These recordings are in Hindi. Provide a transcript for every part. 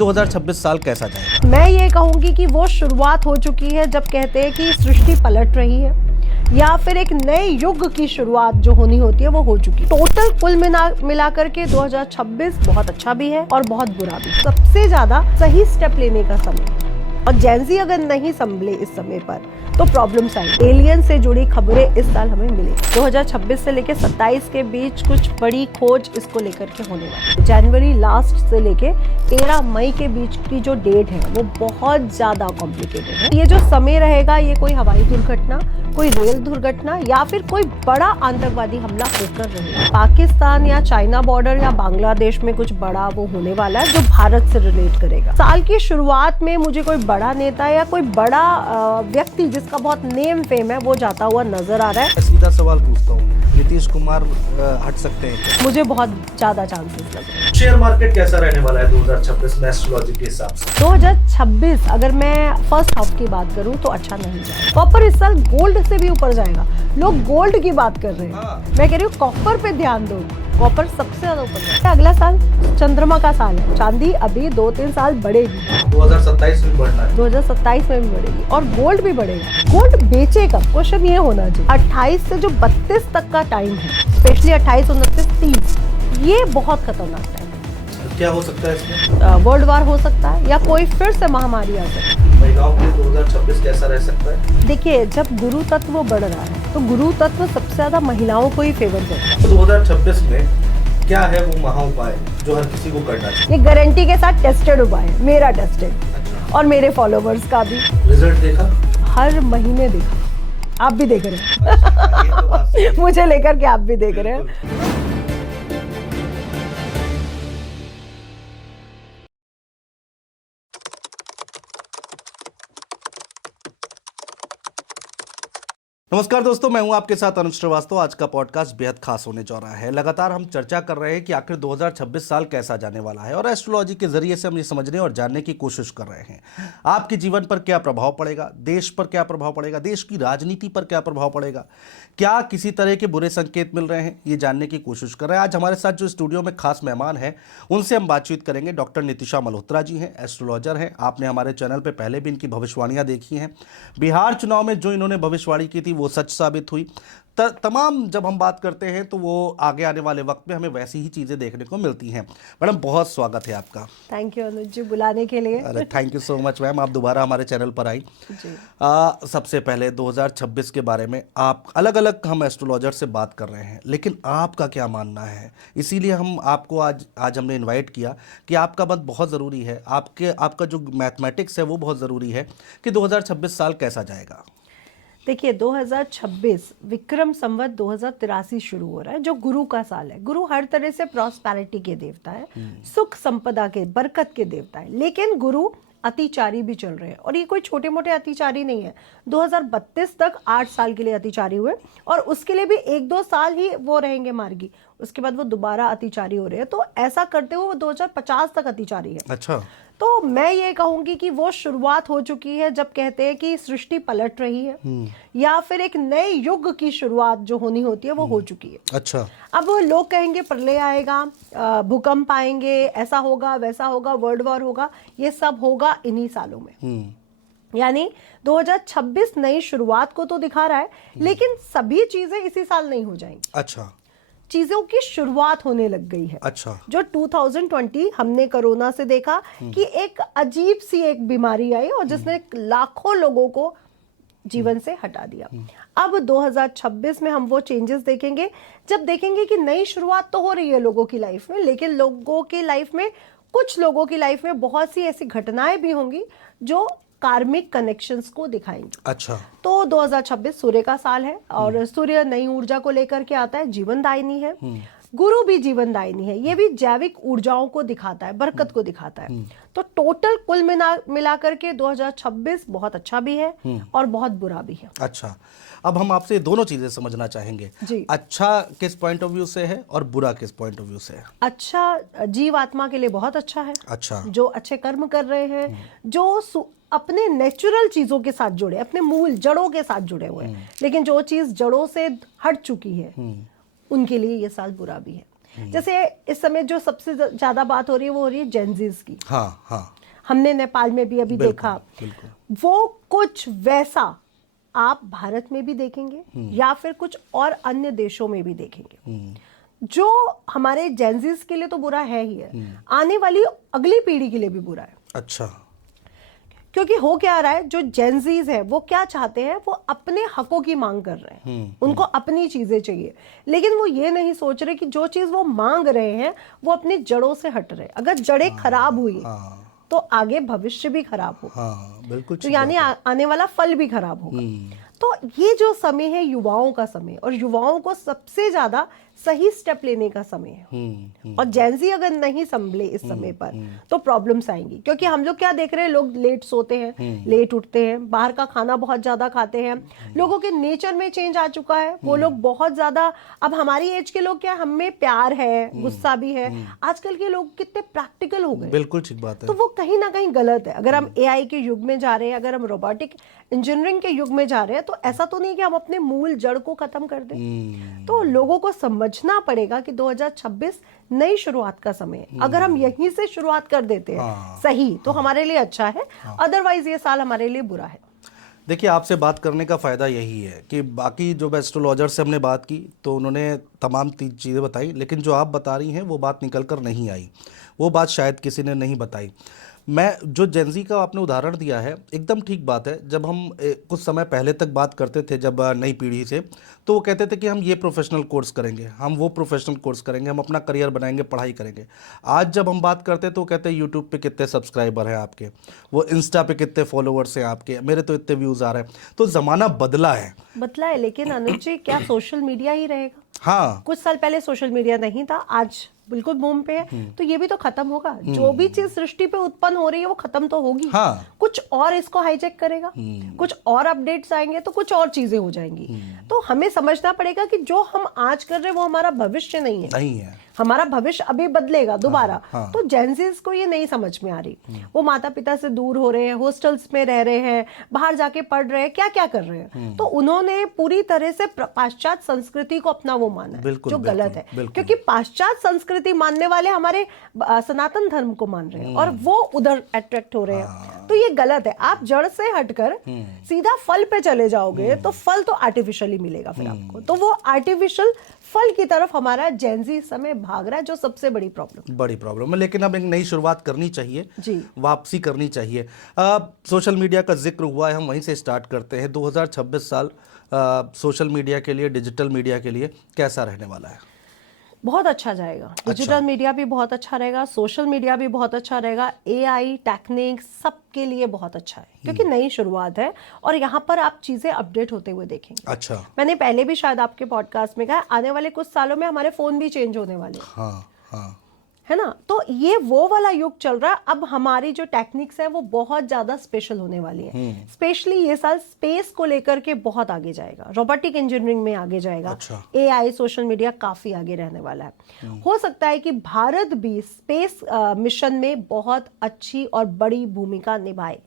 2026 साल कैसा जाएगा? मैं ये कहूंगी कि वो शुरुआत हो चुकी है जब कहते हैं कि सृष्टि पलट रही है या फिर एक नए युग की शुरुआत जो होनी होती है वो हो चुकी है। टोटल कुल मिलाकर के 2026 बहुत अच्छा भी है और बहुत बुरा भी। सबसे ज्यादा सही स्टेप लेने का समय और जेंजी अगर नहीं संभले इस समय पर तो प्रॉब्लम्स आई। एलियन से जुड़ी खबरें इस साल हमें मिली। 2026 से लेकर 27 के बीच कुछ बड़ी खोज इसको लेकर के होने वाली। जनवरी लास्ट से लेके 13 मई के बीच की जो डेट है वो बहुत ज्यादा कॉम्प्लिकेटेड है। ये जो समय रहेगा ये कोई हवाई दुर्घटना, कोई रेल दुर्घटना या फिर कोई बड़ा आतंकवादी हमला होकर रहेगा। पाकिस्तान या चाइना बॉर्डर या बांग्लादेश में कुछ बड़ा वो होने वाला है जो भारत से रिलेट करेगा। साल की शुरुआत में मुझे कोई बड़ा नेता या कोई बड़ा व्यक्ति जिसका बहुत नेम फेम है वो जाता हुआ नजर आ रहा है। सीधा सवाल पूछता हूँ, नीतीश कुमार हट सकते हैं क्या? मुझे बहुत ज्यादा चांसेस लग रहे हैं। शेयर मार्केट कैसा रहने वाला है 2026 में एस्ट्रोलॉजी के हिसाब से? 2026 अगर मैं फर्स्ट हाफ की बात करूं तो अच्छा नहीं जाएगा। कॉपर इस साल गोल्ड से भी ऊपर जाएगा। लोग गोल्ड की बात कर रहे हैं, मैं कह रही हूँ कॉपर पे ध्यान दो। कॉपर सबसे ज्यादा ऊपर जाएगा। अगला साल चंद्रमा का साल है। चांदी अभी 2-3 साल बढ़ेगी। 2027 में बढ़ना है। 2027 में भी बढ़ेगी और गोल्ड भी बढ़ेगा। गोल्ड बेचेगा, क्वेश्चन ये होना चाहिए। 28 से जो 32 तक का टाइम है, स्पेशली 28, 29, 30, ये बहुत खतरनाक टाइम है। क्या हो सकता है इसमें? वर्ल्ड वार हो सकता है या कोई फिर से महामारी आ सकती है। महिलाओं के लिए 2026 कैसा रह सकता है? देखिए, जब गुरु तत्व बढ़ रहा है तो गुरु तत्व सबसे ज्यादा महिलाओं को ही फेवर करता है। 2026 में क्या है वो महा उपाय जो हर किसी को करना चाहिए? ये गारंटी के साथ टेस्टेड उपाय है, मेरा टेस्टेड और मेरे फॉलोवर्स का भी। रिजल्ट देखा? हर महीने देखा। आप भी देख रहे हैं। ये तो बात सही है। मुझे लेकर के आप भी देख रहे हैं। नमस्कार दोस्तों, मैं हूं आपके साथ अनुज श्रीवास्तव। आज का पॉडकास्ट बेहद खास होने जा रहा है। लगातार हम चर्चा कर रहे हैं कि आखिर 2026 साल कैसा जाने वाला है और एस्ट्रोलॉजी के जरिए से हम ये समझने और जानने की कोशिश कर रहे हैं आपके जीवन पर क्या प्रभाव पड़ेगा, देश पर क्या प्रभाव पड़ेगा, देश की राजनीति पर क्या प्रभाव पड़ेगा, क्या किसी तरह के बुरे संकेत मिल रहे हैं, ये जानने की कोशिश कर रहे हैं। आज हमारे साथ जो स्टूडियो में खास मेहमान हैं उनसे हम बातचीत करेंगे। डॉक्टर नितिशा मल्होत्रा जी हैं, एस्ट्रोलॉजर हैं। आपने हमारे चैनल पर पहले भी इनकी भविष्यवाणियाँ देखी हैं। बिहार चुनाव में जो इन्होंने भविष्यवाणी की थी वो सच साबित हुई। तमाम जब हम बात करते हैं तो वो आगे आने वाले वक्त में हमें वैसी ही चीज़ें देखने को मिलती हैं। मैडम, बहुत स्वागत है आपका। थैंक यू अनुज जी बुलाने के लिए। अरे thank you so much ma'am, आप दोबारा हमारे चैनल पर आई। सबसे पहले 2026 के बारे में आप अलग अलग हम एस्ट्रोलॉजर से बात कर रहे हैं, लेकिन आपका क्या मानना है? इसीलिए हम आपको आज हमने इन्वाइट किया कि आपका मत बहुत ज़रूरी है। आपका जो मैथमेटिक्स है वो बहुत ज़रूरी है कि 2026 साल कैसा जाएगा। देखिए, 2026 विक्रम संवत 2083 शुरू हो रहा है जो गुरु का साल है। गुरु हर तरह से प्रॉस्पेरिटी के देवता है, सुख संपदा के, बरकत के देवता है। लेकिन गुरु अतिचारी भी चल रहे हैं और ये कोई छोटे मोटे अतिचारी नहीं है। 2032 तक 8 साल के लिए अतिचारी हुए और उसके लिए भी 1-2 साल ही वो रहेंगे मार्गी, उसके बाद वो दोबारा अतिचारी हो रहे हैं। तो ऐसा करते हुए वो 2050 तक अतिचारी है। अच्छा, तो मैं ये कहूंगी कि वो शुरुआत हो चुकी है जब कहते हैं कि सृष्टि पलट रही है या फिर एक नए युग की शुरुआत जो होनी होती है वो हो चुकी है। अच्छा। अब लोग कहेंगे प्रलय आएगा, भूकंप आएंगे, ऐसा होगा, वैसा होगा, वर्ल्ड वॉर होगा। ये सब होगा इन्हीं सालों में। यानी 2026 नई शुरुआत को तो दिखा रहा है, लेकिन सभी चीजें इसी साल नहीं हो जाएंगी। अच्छा, चीजों की शुरुआत होने लग गई है। अच्छा। जो 2020 हमने कोरोना से देखा कि एक अजीब सी एक बीमारी आई और जिसने लाखों लोगों को जीवन से हटा दिया। अब 2026 में हम वो चेंजेस देखेंगे जब देखेंगे कि नई शुरुआत तो हो रही है लोगों की लाइफ में, लेकिन लोगों की लाइफ में, कुछ लोगों की लाइफ में बहुत सी ऐसी घटनाएं भी होंगी जो कार्मिक कनेक्शंस को दिखाएंगे। अच्छा। तो 2026 सूर्य का साल है और सूर्य नई ऊर्जा को लेकर के आता है, जीवनदायिनी है। गुरु भी जीवनदायिनी है, ये भी जैविक ऊर्जाओं को दिखाता है, बरकत को दिखाता है। तो टोटल कुल मिलाकर के 2026 बहुत अच्छा भी है और बहुत बुरा भी है। अच्छा, अब हम आपसे दोनों चीजें समझना चाहेंगे जी। अच्छा किस पॉइंट ऑफ व्यू से है और बुरा किस पॉइंट ऑफ व्यू से है? अच्छा जीव आत्मा के लिए बहुत अच्छा है। अच्छा। जो अच्छे कर्म कर रहे हैं, जो अपने नेचुरल चीजों के साथ जुड़े, अपने मूल जड़ों के साथ जुड़े हुए हैं, लेकिन जो चीज जड़ों से हट चुकी है उनके लिए ये साल बुरा भी है। जैसे इस समय जो सबसे ज्यादा बात हो रही है वो हो रही है जेनजीज की। हाँ हाँ, हमने नेपाल में भी अभी देखा, बिल्कुल। वो कुछ वैसा आप भारत में भी देखेंगे या फिर कुछ और अन्य देशों में भी देखेंगे, जो हमारे जेनजीज के लिए तो बुरा है ही है, आने वाली अगली पीढ़ी के लिए भी बुरा है। अच्छा, क्योंकि हो क्या रहा है, जो जेनजीज है वो क्या चाहते हैं, वो अपने हकों की मांग कर रहे हैं, उनको अपनी चीजें चाहिए, लेकिन वो ये नहीं सोच रहे कि जो चीज वो मांग रहे हैं वो अपनी जड़ों से हट रहे। अगर जड़ें खराब हुई तो आगे भविष्य भी खराब होगा, हाँ बिल्कुल, तो यानी आने वाला फल भी खराब होगा। तो ये जो समय है युवाओं का समय, और युवाओं को सबसे ज्यादा सही स्टेप लेने का समय है। और जेनजी अगर नहीं संभले इस समय पर तो प्रॉब्लम्स आएंगी, क्योंकि हम लोग क्या देख रहे हैं, लोग लेट सोते हैं, लेट उठते हैं, बाहर का खाना बहुत ज्यादा खाते हैं, लोगों के नेचर में चेंज आ चुका है। वो लोग बहुत ज्यादा, अब हमारी एज के लोग क्या, हमें प्यार है, गुस्सा भी है, आजकल के लोग कितने प्रैक्टिकल हो गए। बिल्कुल ठीक बात है। तो वो कहीं ना कहीं गलत है। अगर हम एआई के युग में जा रहे हैं, अगर हम रोबोटिक इंजीनियरिंग के युग में जा रहे हैं, तो ऐसा तो नहीं कि हम अपने मूल जड़ को खत्म कर दें। तो लोगों को समझना पड़ेगा कि 2026 नई शुरुआत का समय है। अगर हम यहीं से शुरुआत कर देते हैं सही, तो हमारे लिए अच्छा है, अदरवाइज ये साल हमारे लिए बुरा है। देखिए, आपसे बात करने का फ़ायदा यही है कि बाकी जो एस्ट्रोलॉजर से हमने बात की तो उन्होंने तमाम चीज़ें बताई, लेकिन जो आप बता रही हैं वो बात निकल कर नहीं आई, वो बात शायद किसी ने नहीं बताई। मैं जो जेनजी का आपने उदाहरण दिया है, एकदम ठीक बात है। जब हम कुछ समय पहले तक बात करते थे, जब नई पीढ़ी से, तो वो कहते थे कि हम ये प्रोफेशनल कोर्स करेंगे, हम वो प्रोफेशनल कोर्स करेंगे, हम अपना करियर बनाएंगे, पढ़ाई करेंगे। आज जब हम बात करते हैं तो वो कहते हैं यूट्यूब पे कितने सब्सक्राइबर हैं आपके, वो इंस्टा पे कितने फॉलोअर्स हैं आपके, मेरे तो इतने व्यूज़ आ रहे हैं। तो ज़माना बदला है, लेकिन अनुज जी, क्या सोशल मीडिया ही रहेगा? हाँ, कुछ साल पहले सोशल मीडिया नहीं था, आज बिल्कुल बूम पे है, तो ये भी तो खत्म होगा। जो भी चीज सृष्टि पे उत्पन्न हो रही है वो खत्म तो होगी। हाँ, कुछ और इसको हाईजैक करेगा, कुछ और अपडेट्स आएंगे, तो कुछ और चीजें हो जाएंगी। तो हमें समझना पड़ेगा कि जो हम आज कर रहे हैं वो हमारा भविष्य नहीं है, नहीं है, हमारा भविष्य अभी बदलेगा दोबारा। हाँ। तो जेनजीज को ये नहीं समझ में आ रही, वो माता पिता से दूर हो रहे हैं, हॉस्टल्स में रह रहे हैं, बाहर जाके पढ़ रहे हैं, क्या क्या कर रहे हैं। तो उन्होंने पूरी तरह से पाश्चात्य संस्कृति को अपना वो माना है, बिल्कुल, जो गलत है। बिल्कुल। क्योंकि पाश्चात्य संस्कृति मानने वाले हमारे सनातन धर्म को मान रहे हैं और वो उधर अट्रैक्ट हो रहे हैं। तो ये गलत है। आप जड़ से हटकर सीधा फल पे चले जाओगे तो फल तो आर्टिफिशियली मिलेगा फिर आपको। तो वो आर्टिफिशियल फल की तरफ हमारा जेनजी समय भाग रहा है, जो सबसे बड़ी प्रॉब्लम है। लेकिन अब एक नई शुरुआत करनी चाहिए जी, वापसी करनी चाहिए। सोशल मीडिया का जिक्र हुआ है, हम वहीं से स्टार्ट करते हैं। 2026 साल सोशल मीडिया के लिए, डिजिटल मीडिया के लिए कैसा रहने वाला है? बहुत अच्छा जाएगा। डिजिटल मीडिया भी बहुत अच्छा रहेगा, सोशल मीडिया भी बहुत अच्छा रहेगा, एआई टेक्निक सबके लिए बहुत अच्छा है, क्योंकि नई शुरुआत है और यहाँ पर आप चीजें अपडेट होते हुए देखेंगे। अच्छा, मैंने पहले भी शायद आपके पॉडकास्ट में कहा, आने वाले कुछ सालों में हमारे फोन भी चेंज होने वाले हैं। हाँ हाँ, है ना? तो ये वो वाला युग चल रहा है। अब हमारी जो टेक्निक्स है वो बहुत ज्यादा स्पेशल होने वाली है। स्पेशली ये साल स्पेस को लेकर के बहुत आगे जाएगा, रोबोटिक इंजीनियरिंग में आगे जाएगा। अच्छा। एआई, सोशल मीडिया काफी आगे रहने वाला है। हो सकता है कि भारत भी स्पेस मिशन में बहुत अच्छी और बड़ी भूमिका निभाए।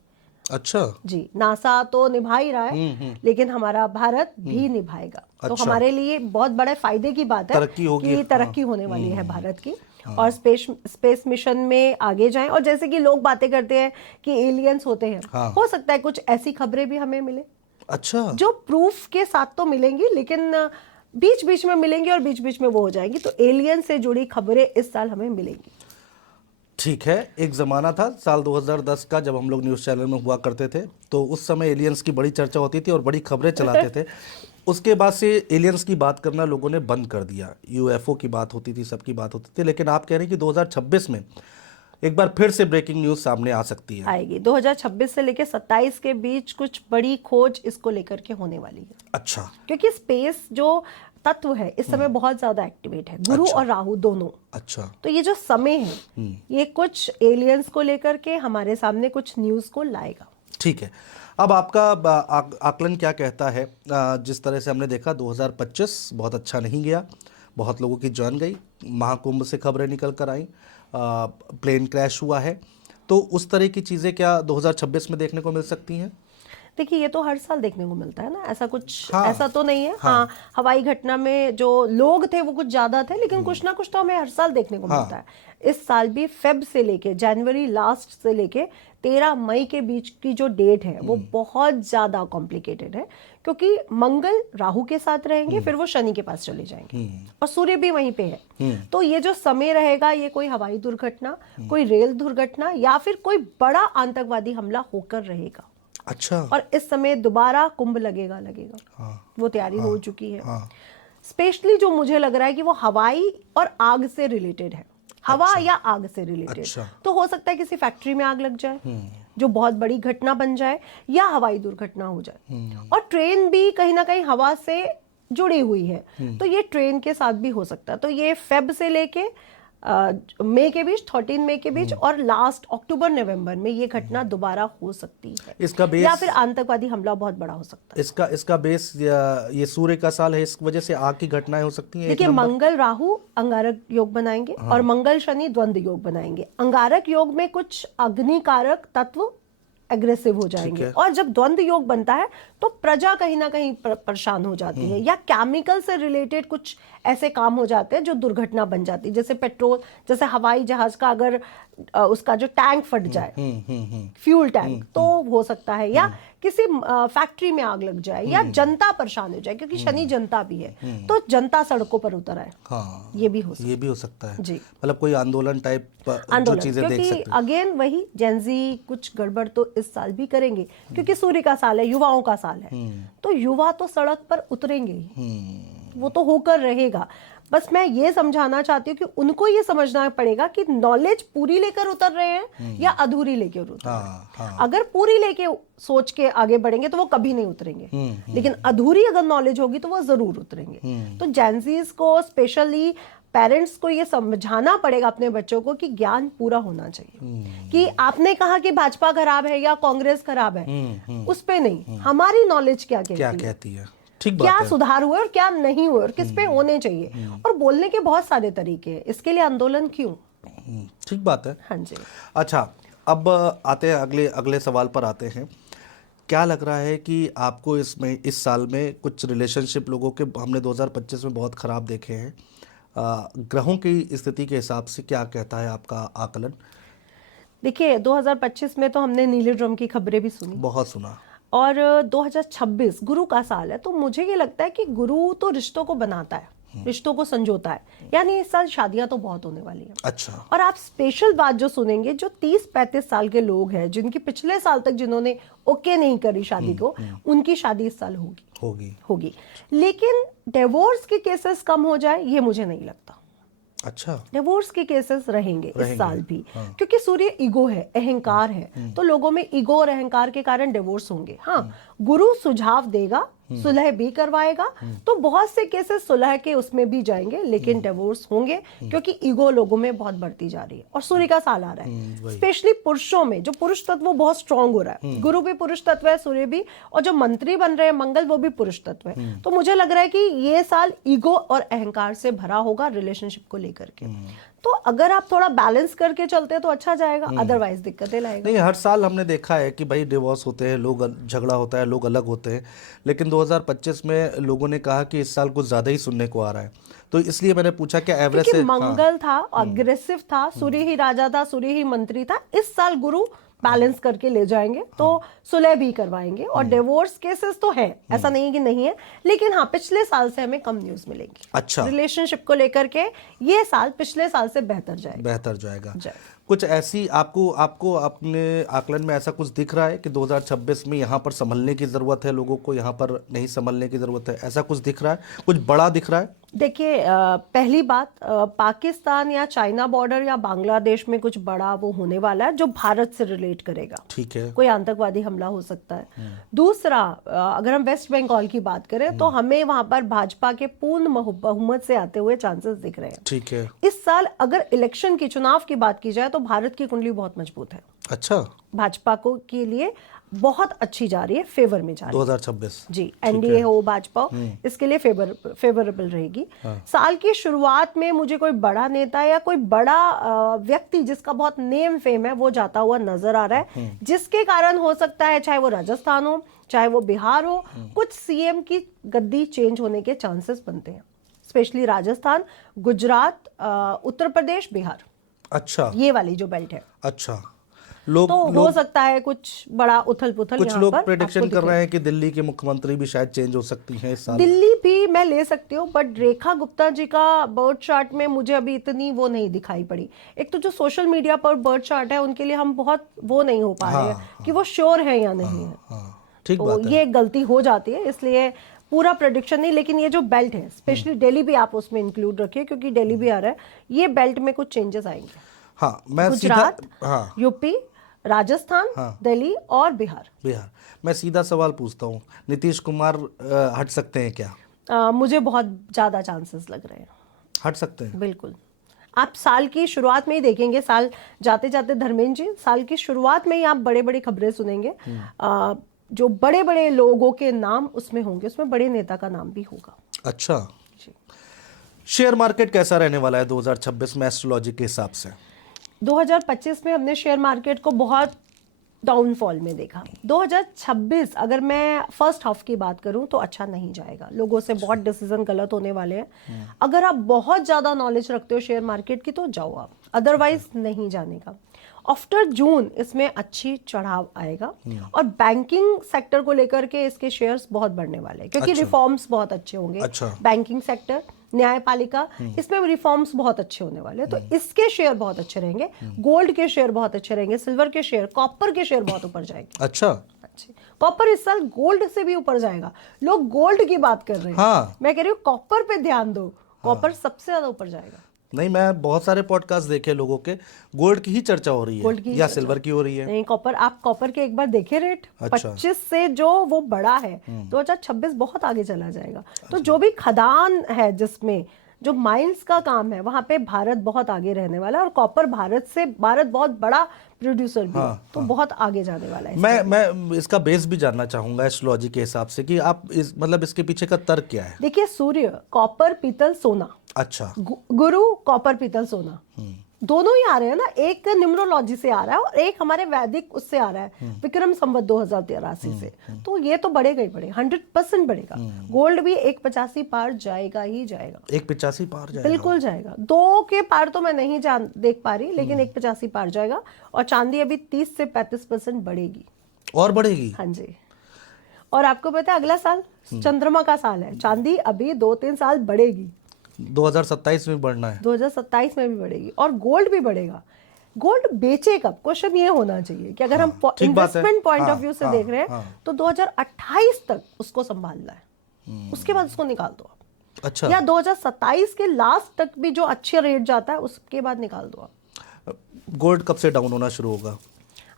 अच्छा जी, नासा तो निभा ही रहा है, लेकिन हमारा भारत भी निभाएगा। तो अच्छा। हमारे लिए बहुत बड़े फायदे की बात है तरक्की होगी, कि तरक्की होने वाली है भारत की। और स्पेस मिशन में आगे जाएं। और जैसे कि लोग बातें करते हैं कि एलियंस होते हैं, हो सकता है कुछ ऐसी खबरें भी हमें मिले, अच्छा, जो प्रूफ के साथ तो मिलेंगी, लेकिन बीच बीच में मिलेंगी और बीच बीच में वो हो जाएंगी। तो एलियन से जुड़ी खबरें इस साल हमें मिलेंगी। ठीक है। एक ज़माना था साल 2010 का, जब हम लोग न्यूज़ चैनल में हुआ करते थे, तो उस समय एलियंस की बड़ी चर्चा होती थी और बड़ी खबरें चलाते थे। उसके बाद से एलियंस की बात करना लोगों ने बंद कर दिया, यूएफओ की बात होती थी, सबकी बात होती थी। लेकिन आप कह रहे हैं कि 2026 में एक बार फिर से ब्रेकिंग न्यूज़ सामने आ सकती है। आएगी 2026 से लेकर 27 के बीच कुछ बड़ी खोज इसको लेकर के होने वाली है। अच्छा, क्योंकि स्पेस जो तत्व है इस समय बहुत ज्यादा एक्टिवेट है, गुरु और राहु दोनों। अच्छा, तो ये जो समय है ये कुछ एलियंस को लेकर के हमारे सामने कुछ न्यूज को लाएगा। ठीक है। अब आपका आकलन क्या कहता है? जिस तरह से हमने देखा 2025 बहुत अच्छा नहीं गया, बहुत लोगों की जान गई, महाकुंभ से खबरें निकल कर आई, प्लेन क्रैश हुआ है, तो उस तरह की चीज़ें क्या 2026 में देखने को मिल सकती हैं? देखिए ये तो हर साल देखने को मिलता है ना, ऐसा कुछ हाँ, ऐसा तो नहीं है। हाँ, हवाई घटना में जो लोग थे वो कुछ ज्यादा थे, लेकिन कुछ ना कुछ तो हमें हर साल देखने को मिलता है। इस साल भी फेब से लेके जनवरी लास्ट से लेके 13 मई के बीच की जो डेट है वो बहुत ज्यादा कॉम्प्लिकेटेड है, क्योंकि मंगल राहु के साथ रहेंगे, फिर वो शनि के पास चले जाएंगे और सूर्य भी वहीं पे है। तो ये जो समय रहेगा, ये कोई हवाई दुर्घटना, कोई रेल दुर्घटना या फिर कोई बड़ा आतंकवादी हमला होकर रहेगा। अच्छा। और इस समय दोबारा कुंभ लगेगा। हाँ, वो तैयारी हो चुकी है। हाँ, स्पेशली जो मुझे लग रहा है कि वो हवाई और आग से रिलेटेड है, हवा या आग से रिलेटेड। अच्छा। तो हो सकता है किसी फैक्ट्री में आग लग जाए, जो बहुत बड़ी घटना बन जाए, या हवाई दुर्घटना हो जाए। और ट्रेन भी कहीं ना कहीं हवा से जुड़ी हुई है, तो ये ट्रेन के साथ भी हो सकता है। तो ये फेब से लेके मई के बीच, 13 मई के बीच और लास्ट अक्टूबर नवंबर में ये घटना दोबारा हो सकती है। इसका बेस, या फिर आतंकवादी हमला बहुत बड़ा हो सकता है। इसका बेस ये सूर्य का साल है, इस वजह से आग की घटनाएं हो सकती हैं। देखिए, मंगल राहु अंगारक योग बनाएंगे और मंगल शनि द्वंद्व योग बनाएंगे। अंगारक योग में कुछ अग्निकारक तत्व एग्रेसिव हो जाएंगे, और जब द्वंद्व योग बनता है तो प्रजा कहीं ना कहीं परेशान हो जाती है, या केमिकल से रिलेटेड कुछ ऐसे काम हो जाते हैं जो दुर्घटना बन जाती है। जैसे पेट्रोल, जैसे हवाई जहाज का अगर उसका जो टैंक फट जाए, फ्यूल टैंक, तो हो सकता है, या किसी फैक्ट्री में आग लग जाए, या जनता परेशान हो जाए, क्योंकि शनि जनता भी है, तो जनता सड़कों पर उतर आए। हाँ, ये भी हो सकता है जी। मतलब कोई आंदोलन टाइप जो चीजें देख सकते हैं। अगेन वही जेंजी कुछ गड़बड़ तो इस साल भी करेंगे, क्योंकि सूर्य का साल है, युवाओं का साल है, तो युवा तो सड़क पर उतरेंगे ही, वो तो होकर रहेगा। बस मैं ये समझाना चाहती हूँ कि उनको ये समझना पड़ेगा कि नॉलेज पूरी लेकर उतर रहे हैं या अधूरी लेकर उतर रहे हैं। अगर पूरी लेके सोच के आगे बढ़ेंगे तो वो कभी नहीं उतरेंगे, लेकिन अधूरी अगर नॉलेज होगी तो वो जरूर उतरेंगे। तो जेंजीज को, स्पेशली पेरेंट्स को ये समझाना पड़ेगा अपने बच्चों को कि ज्ञान पूरा होना चाहिए। कि आपने कहा कि भाजपा खराब है या कांग्रेस खराब है, उस पे नहीं, हमारी नॉलेज क्या कहती है, ठीक बात क्या है। सुधार हुए और क्या नहीं हुए और किस पे होने चाहिए, और बोलने के बहुत सारे तरीके हैं। इसके लिए आंदोलन क्यों? ठीक बात है। हाँ जी। अच्छा, अब आते हैं अगले सवाल पर आते हैं। क्या लग रहा है कि आपको इस साल में कुछ रिलेशनशिप लोगों के हमने 2025 में बहुत खराब देखे हैं, ग्रहों की स्थिति के हिसाब से क्या कहता है आपका आकलन? देखिए, 2025 में तो हमने नीले ड्रम की खबरें भी सुनी, बहुत सुना, और 2026 गुरु का साल है, तो मुझे ये लगता है कि गुरु तो रिश्तों को बनाता है, रिश्तों को संजोता है, यानी इस साल शादियां तो बहुत होने वाली हैं। अच्छा। और आप स्पेशल बात जो सुनेंगे, जो 30-35 साल के लोग हैं जिनकी पिछले साल तक जिन्होंने ओके नहीं करी शादी को, उनकी शादी इस साल होगी। लेकिन डिवोर्स के केसेस कम हो जाए, ये मुझे नहीं लगता। अच्छा। डिवोर्स के केसेस रहेंगे इस साल भी, क्योंकि सूर्य ईगो है, अहंकार है, तो लोगों में ईगो और अहंकार के कारण डिवोर्स होंगे। हाँ, गुरु सुझाव देगा, सुलह भी करवाएगा, तो बहुत से केसेस सुलह के उसमें भी जाएंगे, लेकिन डिवोर्स होंगे, क्योंकि ईगो लोगों में बहुत बढ़ती जा रही है। और सूर्य का साल आ रहा है, स्पेशली पुरुषों में जो पुरुष तत्व वो बहुत स्ट्रांग हो रहा है। गुरु भी पुरुष तत्व है, सूर्य भी, और जो मंत्री बन रहे हैं मंगल, वो भी पुरुष तत्व है। तो मुझे लग रहा है कि ये साल ईगो और अहंकार से भरा होगा रिलेशनशिप को लेकर के। तो अगर आप थोड़ा बैलेंस करके चलते हैं तो अच्छा जाएगा, अदरवाइज दिक्कतें लाएगा। नहीं, हर साल हमने देखा है कि भाई डिवोर्स होते हैं, लोग झगड़ा होता है, लोग अलग होते हैं, लेकिन 2025 में लोगों ने कहा कि इस साल कुछ ज्यादा ही सुनने को आ रहा है, तो इसलिए मैंने पूछा क्या एवरेज से। मंगल था, अग्रेसिव था, सूर्य ही राजा था, सूर्य ही मंत्री था। इस साल गुरु बैलेंस करके ले जाएंगे, तो सुलह भी करवाएंगे, और डिवोर्स केसेस तो है, ऐसा नहीं है कि नहीं है, लेकिन हाँ, पिछले साल से हमें कम न्यूज मिलेंगी। अच्छा। रिलेशनशिप को लेकर के ये साल पिछले साल से बेहतर जाएगा। कुछ ऐसी आपको अपने आकलन में ऐसा कुछ दिख रहा है कि 2026 में यहाँ पर संभलने की जरूरत है, लोगों को यहाँ पर नहीं संभलने की जरूरत है, ऐसा कुछ दिख रहा है, कुछ बड़ा दिख रहा है? देखिए, पहली बात, पाकिस्तान या चाइना बॉर्डर या बांग्लादेश में कुछ बड़ा वो होने वाला है जो भारत से रिलेट करेगा। ठीक है। कोई आतंकवादी हमला हो सकता है। दूसरा, अगर हम वेस्ट बंगाल की बात करें तो हमें वहां पर भाजपा के पूर्ण बहुमत से आते हुए चांसेस दिख रहे हैं। ठीक है। इस साल अगर इलेक्शन की, चुनाव की बात की जाए तो भारत की कुंडली बहुत मजबूत है। अच्छा, भाजपा को के लिए बहुत अच्छी जा रही है, फेवर में जा रही है 2026 जी। एनडीए हो, भाजपा हो, इसके लिए फेवरेबल रहेगी। साल की शुरुआत में मुझे कोई बड़ा नेता या कोई बड़ा व्यक्ति जिसका बहुत नेम फेम है वो जाता हुआ नजर आ रहा है, जिसके कारण हो सकता है चाहे वो राजस्थान हो चाहे वो बिहार हो, कुछ सीएम की गद्दी चेंज होने के चांसेस बनते हैं, स्पेशली राजस्थान, गुजरात, उत्तर प्रदेश, बिहार, अच्छा, ये वाली जो बेल्ट है। अच्छा। लोग तो हो सकता है कुछ बड़ा उथल पुथल कुछ यहाँ लोग पर प्रेडिक्शन आपको कर दिखे। रहे हैं कि दिल्ली के मुख्यमंत्री भी शायद चेंज हो सकती हैं इस साल। दिल्ली भी मैं ले सकती हूँ, बट रेखा गुप्ता जी का बर्थ चार्ट में मुझे अभी इतनी वो नहीं दिखाई पड़ी। एक तो जो सोशल मीडिया पर बर्थ चार्ट है उनके लिए हम बहुत वो नहीं हो पा रहे हैं कि वो श्योर है या नहीं है। हाँ, ठीक तो बात है। ये एक गलती हो जाती है, इसलिए पूरा प्रेडिक्शन नहीं, लेकिन ये जो बेल्ट है स्पेशली दिल्ली भी आप उसमें इंक्लूड रखिए क्योंकि दिल्ली भी आ रहा है, ये बेल्ट में कुछ चेंजेस आएंगे। हाँ, मैं गुजरात, हाँ, यूपी, राजस्थान, दिल्ली और बिहार। बिहार। मैं सीधा सवाल पूछता हूँ, नीतीश कुमार हट सकते हैं क्या? मुझे बहुत ज्यादा चांसेस लग रहे हैं। हट सकते हैं? बिल्कुल। आप साल की शुरुआत में ही देखेंगे, साल जाते जाते धर्मेंद्र जी, साल की शुरुआत में ही आप बड़े बड़े खबरें सुनेंगे। जो बड़े बड़े लोगों के नाम उसमें होंगे, उसमें बड़े नेता का नाम भी होगा। अच्छा। जी। शेयर मार्केट कैसा रहने वाला है 2026 में एस्ट्रोलॉजी के हिसाब से? 2025 में हमने शेयर मार्केट को बहुत डाउनफॉल में देखा। 2026 अगर मैं फर्स्ट हाफ की बात करूं तो अच्छा नहीं जाएगा, लोगों से बहुत डिसीजन गलत होने वाले हैं। अगर आप बहुत ज्यादा नॉलेज रखते हो शेयर मार्केट की तो जाओ आप, अदरवाइज नहीं जाने का। आफ्टर जून इसमें अच्छी चढ़ाव आएगा और बैंकिंग सेक्टर को लेकर के इसके शेयर्स बहुत बढ़ने वाले हैं क्योंकि रिफॉर्म्स बहुत अच्छे होंगे। अच्छा। बैंकिंग सेक्टर, न्यायपालिका, इसमें रिफॉर्म्स बहुत अच्छे होने वाले हैं, तो इसके शेयर बहुत अच्छे रहेंगे। गोल्ड के शेयर बहुत अच्छे रहेंगे, सिल्वर के शेयर, कॉपर के शेयर बहुत ऊपर जाएंगे। अच्छा, कॉपर इस साल गोल्ड से भी ऊपर जाएगा। लोग गोल्ड की बात कर रहे हैं, हाँ। मैं कह रही हूँ कॉपर पे ध्यान दो, कॉपर सबसे ज्यादा ऊपर जाएगा। नहीं, मैं बहुत सारे पॉडकास्ट देखे लोगों के, गोल्ड की ही चर्चा हो रही है गोल्ड की ही या चर्चा। सिल्वर की हो रही है? नहीं, कॉपर, आप कॉपर के एक बार देखे रेट, अच्छा। 25 से जो वो बड़ा है 2026 बहुत आगे चला जाएगा। तो जो भी खदान है जिसमें जो माइंस का काम है वहां पे भारत बहुत आगे रहने वाला है और कॉपर भारत बहुत बड़ा प्रोड्यूसर भी है, तो बहुत आगे जाने वाला है। मैं इसका बेस भी जानना चाहूंगा एस्ट्रोलॉजी के हिसाब से कि आप मतलब इसके पीछे का तर्क क्या है? देखिए, सूर्य, कॉपर, पीतल, सोना। अच्छा। गुरु, कॉपर, पीतल, सोना, दोनों ही आ रहे हैं ना। एक न्यूमरोलॉजी से आ रहा है और एक हमारे वैदिक उससे आ रहा है, विक्रम संवत 2083 से। तो ये तो बढ़ेगा ही बढ़ेगा, 100% बढ़ेगा। गोल्ड भी 185 पार जाएगा ही जाएगा। 185 पार जाएगा? बिल्कुल जाएगा। 2 के पार तो मैं नहीं देख पा रही, लेकिन 185 पार जाएगा। और चांदी अभी 30 से 35% बढ़ेगी। और बढ़ेगी? हाँ जी। और आपको पता है अगला साल चंद्रमा का साल है, चांदी अभी 2-3 साल बढ़ेगी। 2027 में बढ़ना है? 2027 में भी बढ़ेगी और गोल्ड भी बढ़ेगा। गोल्ड बेचे कब, क्वेश्चन ये होना चाहिए कि अगर हम इन्वेस्टमेंट पॉइंट ऑफ व्यू से देख रहे हैं तो 2028 तक उसको संभालना है, उसके बाद उसको निकाल दो आप। अच्छा। या 2027 के लास्ट तक भी जो अच्छे रेट जाता है उसके बाद निकाल दो आप। गोल्ड कब से डाउन होना शुरू होगा?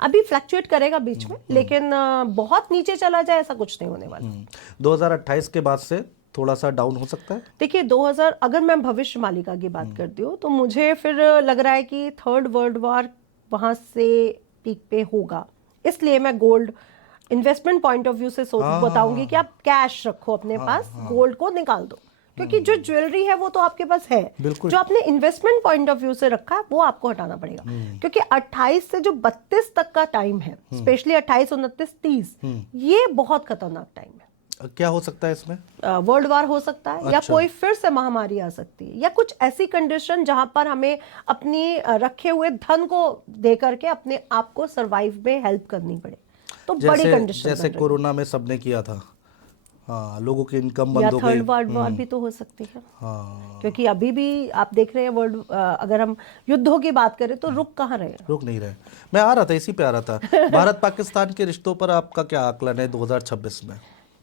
अभी फ्लक्चुएट करेगा बीच में, लेकिन बहुत नीचे चला जाए ऐसा कुछ नहीं होने वाला। 2028 के बाद से थोड़ा सा डाउन हो सकता है? देखिए 2000, अगर मैं भविष्य मालिका की बात करती हूँ तो मुझे फिर लग रहा है कि थर्ड वर्ल्ड वॉर वहां से पीक पे होगा, इसलिए मैं gold investment point of view से बताऊंगी कि आप कैश रखो अपने पास, गोल्ड को निकाल दो, क्योंकि जो ज्वेलरी है वो तो आपके पास है, जो आपने इन्वेस्टमेंट पॉइंट ऑफ व्यू से रखा है वो आपको हटाना पड़ेगा। क्योंकि 28 से जो 32 तक का टाइम है, स्पेशली 28, 29, 30, ये बहुत खतरनाक टाइम है। क्या हो सकता है इसमें? वर्ल्ड वार हो सकता है। अच्छा। या कोई फिर से महामारी आ सकती है, या कुछ ऐसी कंडीशन जहां पर हमें अपनी रखे हुए धन को दे करके अपने आप को सरवाइव में हेल्प करनी पड़े, तो बड़ी कंडीशन। जैसे कोरोना में सबने किया था, हाँ, लोगों की इनकम बंद हो गई। थर्ड वर्ल्ड वॉर भी तो हो सकती है। हाँ। क्योंकि अभी भी आप देख रहे हैं वर्ल्ड, अगर हम युद्धों की बात करें तो रुक कहाँ रहे, रुक नहीं रहे। मैं आ रहा था, इसी पे आ रहा था। भारत पाकिस्तान के रिश्तों पर आपका क्या आकलन है 2026 में?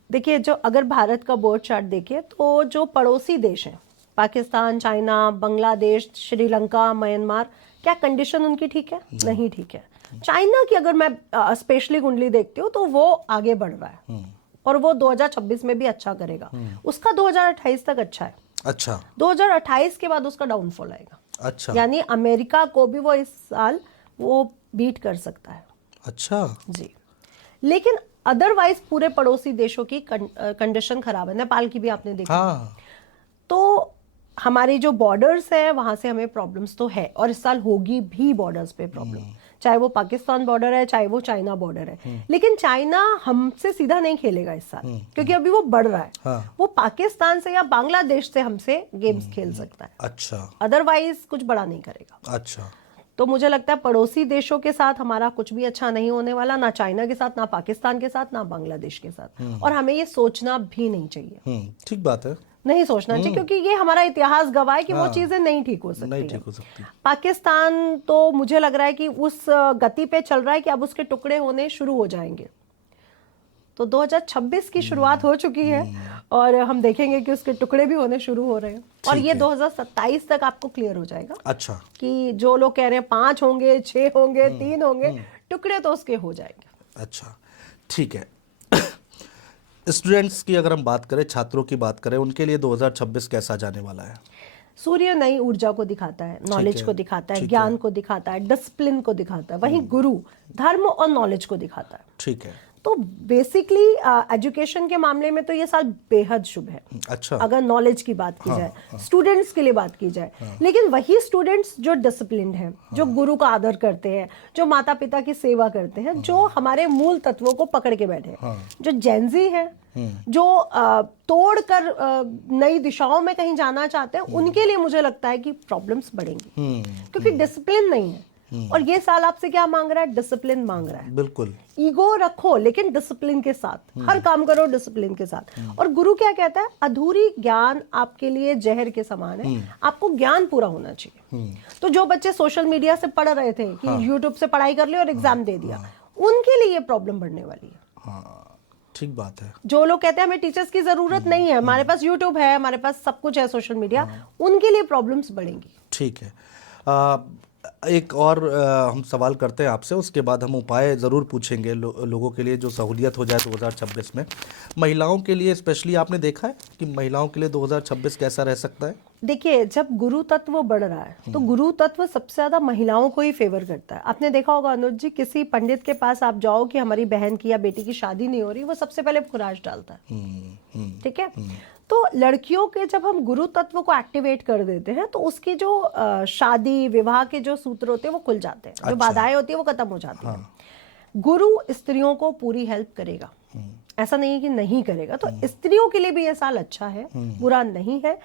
देखिए, जो अगर भारत का बर्थ चार्ट देखिए तो जो पड़ोसी देश हैं, पाकिस्तान, चाइना, बांग्लादेश, श्रीलंका, म्यांमार, क्या कंडीशन उनकी ठीक है? नहीं ठीक है। चाइना की अगर मैं स्पेशली कुंडली देखती हूँ तो वो आगे बढ़ रहा है और वो 2026 में भी अच्छा करेगा। उसका 2028 तक अच्छा है। अच्छा। 2028 के बाद उसका डाउनफॉल आएगा। अच्छा। यानी अमेरिका को भी वो इस साल वो बीट कर सकता है। अच्छा। जी, लेकिन अदरवाइज पूरे पड़ोसी देशों की कंडीशन खराब है। नेपाल की भी आपने देखा। हाँ। तो हमारे जो बॉर्डर्स है वहां से हमें प्रॉब्लम्स तो है, और इस साल होगी भी बॉर्डर्स पे प्रॉब्लम, चाहे वो पाकिस्तान बॉर्डर है चाहे वो चाइना बॉर्डर है। लेकिन चाइना हमसे सीधा नहीं खेलेगा इस साल, क्योंकि अभी वो बढ़ रहा है। हाँ। वो पाकिस्तान से या बांग्लादेश से हमसे गेम्स खेल सकता है, अच्छा। अदरवाइज कुछ बड़ा नहीं करेगा। अच्छा। तो मुझे लगता है पड़ोसी देशों के साथ हमारा कुछ भी अच्छा नहीं होने वाला, ना चाइना के साथ, ना पाकिस्तान के साथ, ना बांग्लादेश के साथ। और हमें ये सोचना भी नहीं चाहिए। ठीक बात है। नहीं सोचना चाहिए, क्योंकि ये हमारा इतिहास गवाह है कि वो चीजें नहीं ठीक हो सकती नहीं हैं। ठीक हो सकती। पाकिस्तान तो मुझे लग रहा है कि उस गति पे चल रहा है कि अब उसके टुकड़े होने शुरू हो जाएंगे। तो 2026 की शुरुआत हो चुकी है और हम देखेंगे कि उसके टुकड़े भी होने शुरू हो रहे हैं, और ये 2027 तक आपको क्लियर हो जाएगा। अच्छा। कि जो लोग कह रहे हैं 5 होंगे, 6 होंगे, 3 होंगे, टुकड़े तो उसके हो जाएंगे। अच्छा, ठीक है। स्टूडेंट्स की अगर हम बात करें, छात्रों की बात करें, उनके लिए 2026 कैसा जाने वाला है? सूर्य नई ऊर्जा को दिखाता है, नॉलेज को दिखाता है, ज्ञान को दिखाता है, डिसिप्लिन को दिखाता है। वहीं गुरु धर्म और नॉलेज को दिखाता है। ठीक है। तो बेसिकली एजुकेशन के मामले में तो ये साल बेहद शुभ है। अच्छा। अगर नॉलेज की बात की जाए, स्टूडेंट्स के लिए बात की जाए, लेकिन वही स्टूडेंट्स जो डिसिप्लिन्ड हैं, जो गुरु का आदर करते हैं, जो माता पिता की सेवा करते हैं, जो हमारे मूल तत्वों को पकड़ के बैठे हैं, जो जेंजी है, जो तोड़ कर नई दिशाओं में कहीं जाना चाहते हैं, उनके लिए मुझे लगता है कि प्रॉब्लम्स बढ़ेंगी, क्योंकि डिसिप्लिन नहीं है। और ये साल आपसे क्या मांग रहा है? डिसिप्लिन मांग रहा है। बिल्कुल। ईगो रखो लेकिन डिसिप्लिन के साथ, हर काम करो डिसिप्लिन के साथ। और गुरु क्या कहता है? अधूरी ज्ञान आपके लिए जहर के समान है, आपको ज्ञान पूरा होना चाहिए। तो जो बच्चे सोशल मीडिया से पढ़ रहे थे कि यूट्यूब से पढ़ाई कर ली और एग्जाम दे दिया, उनके लिए ये प्रॉब्लम बढ़ने वाली है। हाँ, ठीक बात है। जो लोग कहते हैं हमें टीचर्स की जरूरत नहीं है, हमारे पास यूट्यूब है, हमारे पास सब कुछ है सोशल मीडिया, उनके लिए प्रॉब्लम्स बढ़ेंगी। ठीक है। एक और हम सवाल करते हैं आपसे, उसके बाद हम उपाय ज़रूर पूछेंगे लोगों के लिए जो सहूलियत हो जाए 2026 में। महिलाओं के लिए स्पेशली आपने देखा है कि महिलाओं के लिए 2026 कैसा रह सकता है? देखिए, जब गुरु तत्व बढ़ रहा है तो गुरु तत्व सबसे ज्यादा महिलाओं को ही फेवर करता है। आपने देखा होगा अनुज जी, किसी पंडित के पास आप जाओ कि हमारी बहन की या बेटी की शादी नहीं हो रही, वो सबसे पहले खुराज डालता है। ठीक है। तो लड़कियों के जब हम गुरु तत्व को एक्टिवेट कर देते हैं तो उसकी जो शादी विवाह के जो सूत्र होते हैं वो खुल जाते हैं, जो बाधाएं होती है वो खत्म हो जाती है। गुरु स्त्रियों को पूरी हेल्प करेगा, ऐसा नहीं है कि नहीं करेगा। तो स्त्रियों के लिए भी ये साल अच्छा है, बुरा नहीं है।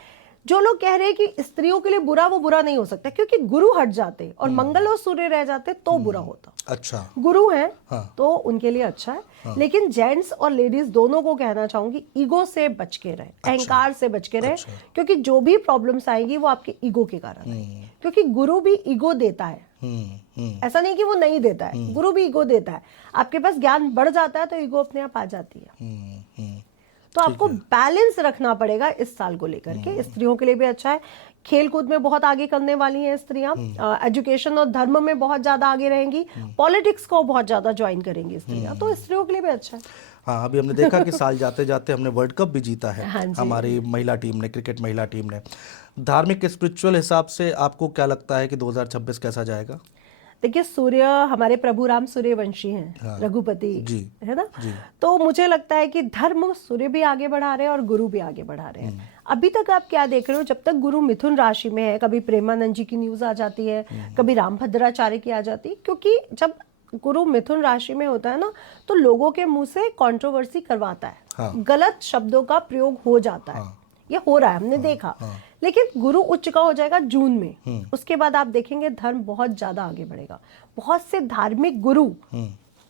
जो लोग कह रहे हैं कि स्त्रियों के लिए बुरा, वो बुरा नहीं हो सकता, क्योंकि गुरु हट जाते और मंगल और सूर्य रह जाते तो बुरा होता। अच्छा। गुरु है तो उनके लिए अच्छा है। लेकिन जेंट्स और लेडीज दोनों को कहना चाहूंगी, ईगो से बच के रहे, अहंकार से बच के रहे, क्योंकि जो भी प्रॉब्लम्स आएंगी वो आपके ईगो के कारण है। क्योंकि गुरु भी ईगो देता है, ऐसा नहीं कि वो नहीं देता है, गुरु भी ईगो देता है। आपके पास ज्ञान बढ़ जाता है तो ईगो अपने आप आ जाती है। तो आपको बैलेंस रखना पड़ेगा इस साल को लेकर के। स्त्रियों के लिए भी अच्छा है, खेल कूद में बहुत आगे करने वाली हैं स्त्रियां, एजुकेशन और धर्म में बहुत ज्यादा आगे रहेंगी, पॉलिटिक्स को बहुत ज्यादा ज्वाइन करेंगी स्त्रियां, तो स्त्रियों के लिए भी अच्छा है। हाँ, अभी हमने देखा कि साल जाते जाते हमने वर्ल्ड कप भी जीता है। हमारी महिला टीम ने, क्रिकेट महिला टीम ने। धार्मिक स्पिरिचुअल हिसाब से आपको क्या लगता है कि 2026 कैसा जाएगा? देखिए, सूर्य हमारे प्रभु राम सूर्यवंशी हैं, रघुपति है ना। तो मुझे लगता है कि धर्म सूर्य भी आगे बढ़ा रहे हैं और गुरु भी आगे बढ़ा रहे हैं। अभी तक आप क्या देख रहे हो, जब तक गुरु मिथुन राशि में है, कभी प्रेमानंद जी की न्यूज आ जाती है, कभी रामभद्राचार्य की आ जाती है, क्योंकि जब गुरु मिथुन राशि में होता है ना तो लोगों के मुंह से कंट्रोवर्सी करवाता है, गलत शब्दों का प्रयोग हो जाता है। ये हो रहा है, हमने देखा। लेकिन गुरु उच्च का हो जाएगा जून में, उसके बाद आप देखेंगे धर्म बहुत ज्यादा आगे बढ़ेगा। बहुत से धार्मिक गुरु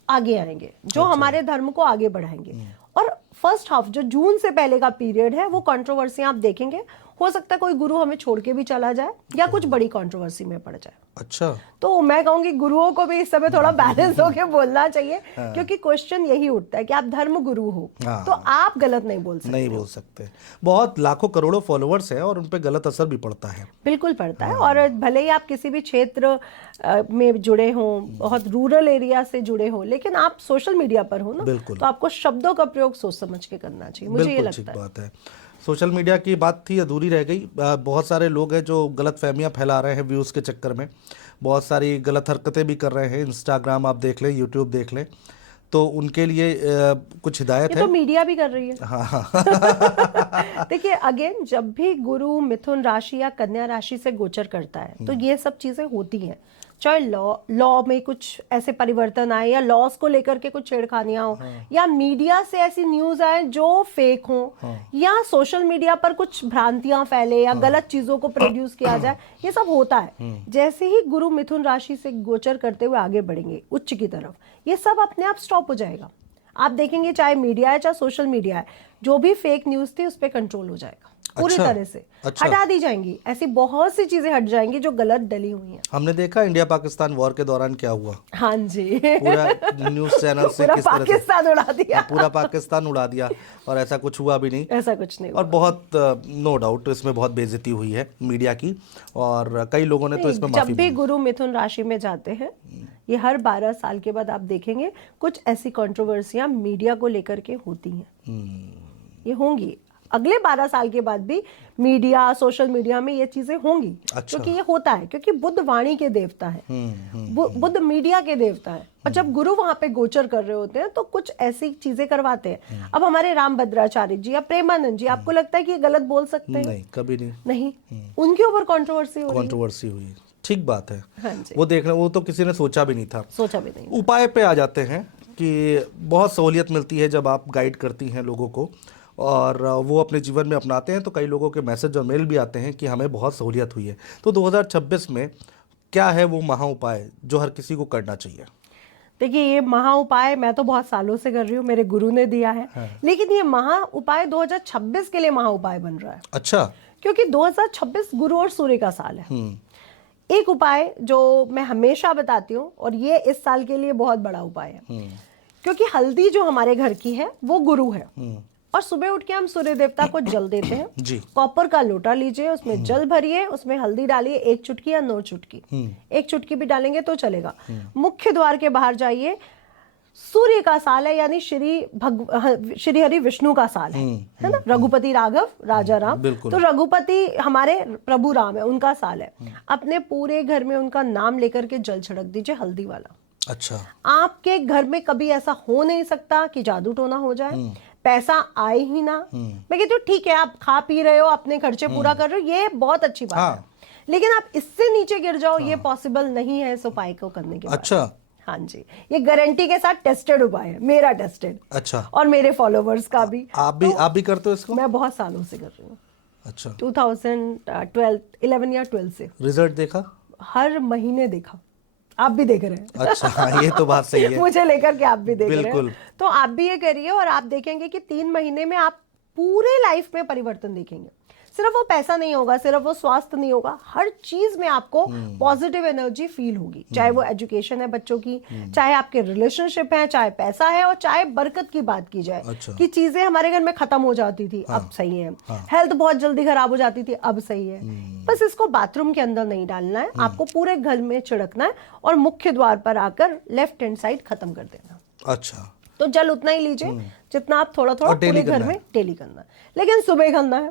आगे आएंगे जो हमारे धर्म को आगे बढ़ाएंगे। और फर्स्ट हाफ जो जून से पहले का पीरियड है वो कंट्रोवर्सी आप देखेंगे। हो सकता है कोई गुरु हमें छोड़ के भी चला जाए या कुछ बड़ी कंट्रोवर्सी में पड़ जाए। अच्छा। तो मैं कहूंगी गुरुओं को भी इस समय थोड़ा बैलेंस होकर बोलना चाहिए, क्योंकि क्वेश्चन यही उठता है कि आप धर्म गुरु हो तो आप गलत नहीं बोल सकते। नहीं बोल सकते। बहुत लाखों करोड़ों फॉलोअर्स हैं और उन पे गलत असर भी पड़ता है। बिल्कुल पड़ता है। और भले ही आप किसी भी क्षेत्र में जुड़े हों, बहुत रूरल एरिया से जुड़े हों, लेकिन आप सोशल मीडिया पर हो ना, तो आपको शब्दों का प्रयोग सोच समझ के करना चाहिए, मुझे ये लगता है। बात है। सोशल मीडिया की बात थी, अधूरी रह गई। बहुत सारे लोग हैं जो गलत फहमियाँ फैला रहे हैं व्यूज़ के चक्कर में। बहुत सारी गलत हरकतें भी कर रहे हैं। इंस्टाग्राम आप देख लें, यूट्यूब देख लें, तो उनके लिए कुछ हिदायत ये है? तो मीडिया भी कर रही है। हाँ। देखिए अगेन, जब भी गुरु मिथुन राशि या कन्या राशि से गोचर करता है तो ये सब चीजें होती हैं। चाहे लॉ में कुछ ऐसे परिवर्तन आए या लॉस को लेकर के कुछ छेड़खानियां हो, या मीडिया से ऐसी न्यूज आए जो फेक हो, या सोशल मीडिया पर कुछ भ्रांतियां फैले या गलत चीजों को प्रोड्यूस किया जाए, ये सब होता है। जैसे ही गुरु मिथुन राशि से गोचर करते हुए आगे बढ़ेंगे उच्च की तरफ, ये सब अपने आप स्टॉप हो जाएगा। आप देखेंगे चाहे मीडिया है चाहे सोशल मीडिया है, जो भी फेक न्यूज थी उस पर कंट्रोल हो जाएगा पूरी तरह से। हटा दी जाएंगी, ऐसी बहुत सी चीजें हट जाएंगी जो गलत डली हुई हैं। हमने देखा इंडिया पाकिस्तान वॉर के दौरान क्या हुआ। हाँ जी, पूरा न्यूज चैनल से पूरा किस तरह पाकिस्तान उड़ा दिया। पूरा पाकिस्तान उड़ा दिया, और ऐसा कुछ हुआ भी नहीं। ऐसा कुछ नहीं हुआ। और बहुत नो डाउट इसमें बहुत बेइज्जती हुई है मीडिया की, और कई लोगों ने तो इसमें माफी जब भी गुरु मिथुन राशि में जाते हैं, ये हर 12 साल के बाद आप देखेंगे कुछ ऐसी कंट्रोवर्सियां मीडिया को लेकर के होती हैं। ये होंगी अगले 12 साल के बाद भी, मीडिया सोशल मीडिया में ये चीजें होंगी। अच्छा। क्योंकि ये होता है, क्योंकि बुध वाणी के देवता है, बुध मीडिया के देवता है, और जब गुरु वहां पे गोचर कर रहे होते हैं तो कुछ ऐसी चीजें करवाते हैं। अब हमारे राम भद्राचार्य जी या प्रेमानंद जी, आपको लगता है कि ये गलत बोल सकते हैं? नहीं, कभी नहीं। नहीं, उनके ऊपर कंट्रोवर्सी हुई। ठीक बात है। हाँ जी। वो देखना, वो तो किसी ने सोचा भी नहीं था। सोचा भी नहीं। उपाय पे आ जाते हैं कि बहुत सहूलियत मिलती है जब आप गाइड करती हैं लोगों को, और वो अपने जीवन में अपनाते हैं, तो कई लोगों के मैसेज और मेल भी आते हैं कि हमें बहुत सहूलियत हुई है। तो 2026 में क्या है वो महा उपाय जो हर किसी को करना चाहिए? देखिए, ये महा उपाय मैं तो बहुत सालों से कर रही हूँ, मेरे गुरु ने दिया है। लेकिन ये महा उपाय 2026 के लिए महा उपाय बन रहा है। अच्छा। क्योंकि 2026 गुरु और सूर्य का साल है। एक उपाय जो मैं हमेशा बताती हूँ, और ये इस साल के लिए बहुत बड़ा उपाय है, क्योंकि हल्दी जो हमारे घर की है वो गुरु है, और सुबह उठ के हम सूर्य देवता को जल देते हैं जी। कॉपर का लोटा लीजिए, उसमें जल भरिए, उसमें हल्दी डालिए 1 चुटकी या 9 चुटकी, 1 चुटकी भी डालेंगे तो चलेगा। मुख्य द्वार के बाहर जाइए, सूर्य का साल है, यानी श्री हरि विष्णु का साल है ना, रघुपति राघव राजा राम, तो रघुपति हमारे प्रभु राम है, उनका साल है। अपने पूरे घर में उनका नाम लेकर के जल छिड़क दीजिए हल्दी वाला। अच्छा। आपके घर में कभी ऐसा हो नहीं सकता कि जादू टोना हो जाए, पैसा आए ही ना। मैं कहती हूँ ठीक है, आप खा पी रहे हो, अपने खर्चे पूरा कर रहे हो, ये बहुत अच्छी बात है, लेकिन आप इससे नीचे गिर जाओ, ये पॉसिबल नहीं है इस उपाय को करने के बाद। अच्छा। हाँ जी, ये गारंटी के साथ टेस्टेड उपाय है, मेरा टेस्टेड। अच्छा। और मेरे फॉलोवर्स का भी। आप भी करते हो इसको? मैं बहुत सालों से कर रही हूँ। अच्छा। 2011 या 12 से। रिजल्ट देखा? हर महीने देखा। आप भी देख रहे हैं? अच्छा, हाँ, ये तो बात सही है। मुझे लेकर के आप भी देख रहे बिल्कुल। हैं, तो आप भी ये करिए, और आप देखेंगे कि 3 महीने में आप पूरे लाइफ में परिवर्तन देखेंगे। सिर्फ वो पैसा नहीं होगा, सिर्फ वो स्वास्थ्य नहीं होगा, हर चीज में आपको पॉजिटिव एनर्जी फील होगी। चाहे वो एजुकेशन है बच्चों की, चाहे आपके रिलेशनशिप है, चाहे पैसा है, और चाहे बरकत की बात की जाए। अच्छा। कि चीजें हमारे घर में खत्म हो जाती थी, अब सही है। हेल्थ बहुत जल्दी खराब हो जाती थी, अब सही है। बस इसको बाथरूम के अंदर नहीं डालना है, आपको पूरे घर में छिड़कना है, और मुख्य द्वार पर आकर लेफ्ट हैंड साइड खत्म कर देना। अच्छा। तो जल उतना ही लीजिए जितना आप थोड़ा थोड़ा पूरे घर में डेली करना है, लेकिन सुबह करना है।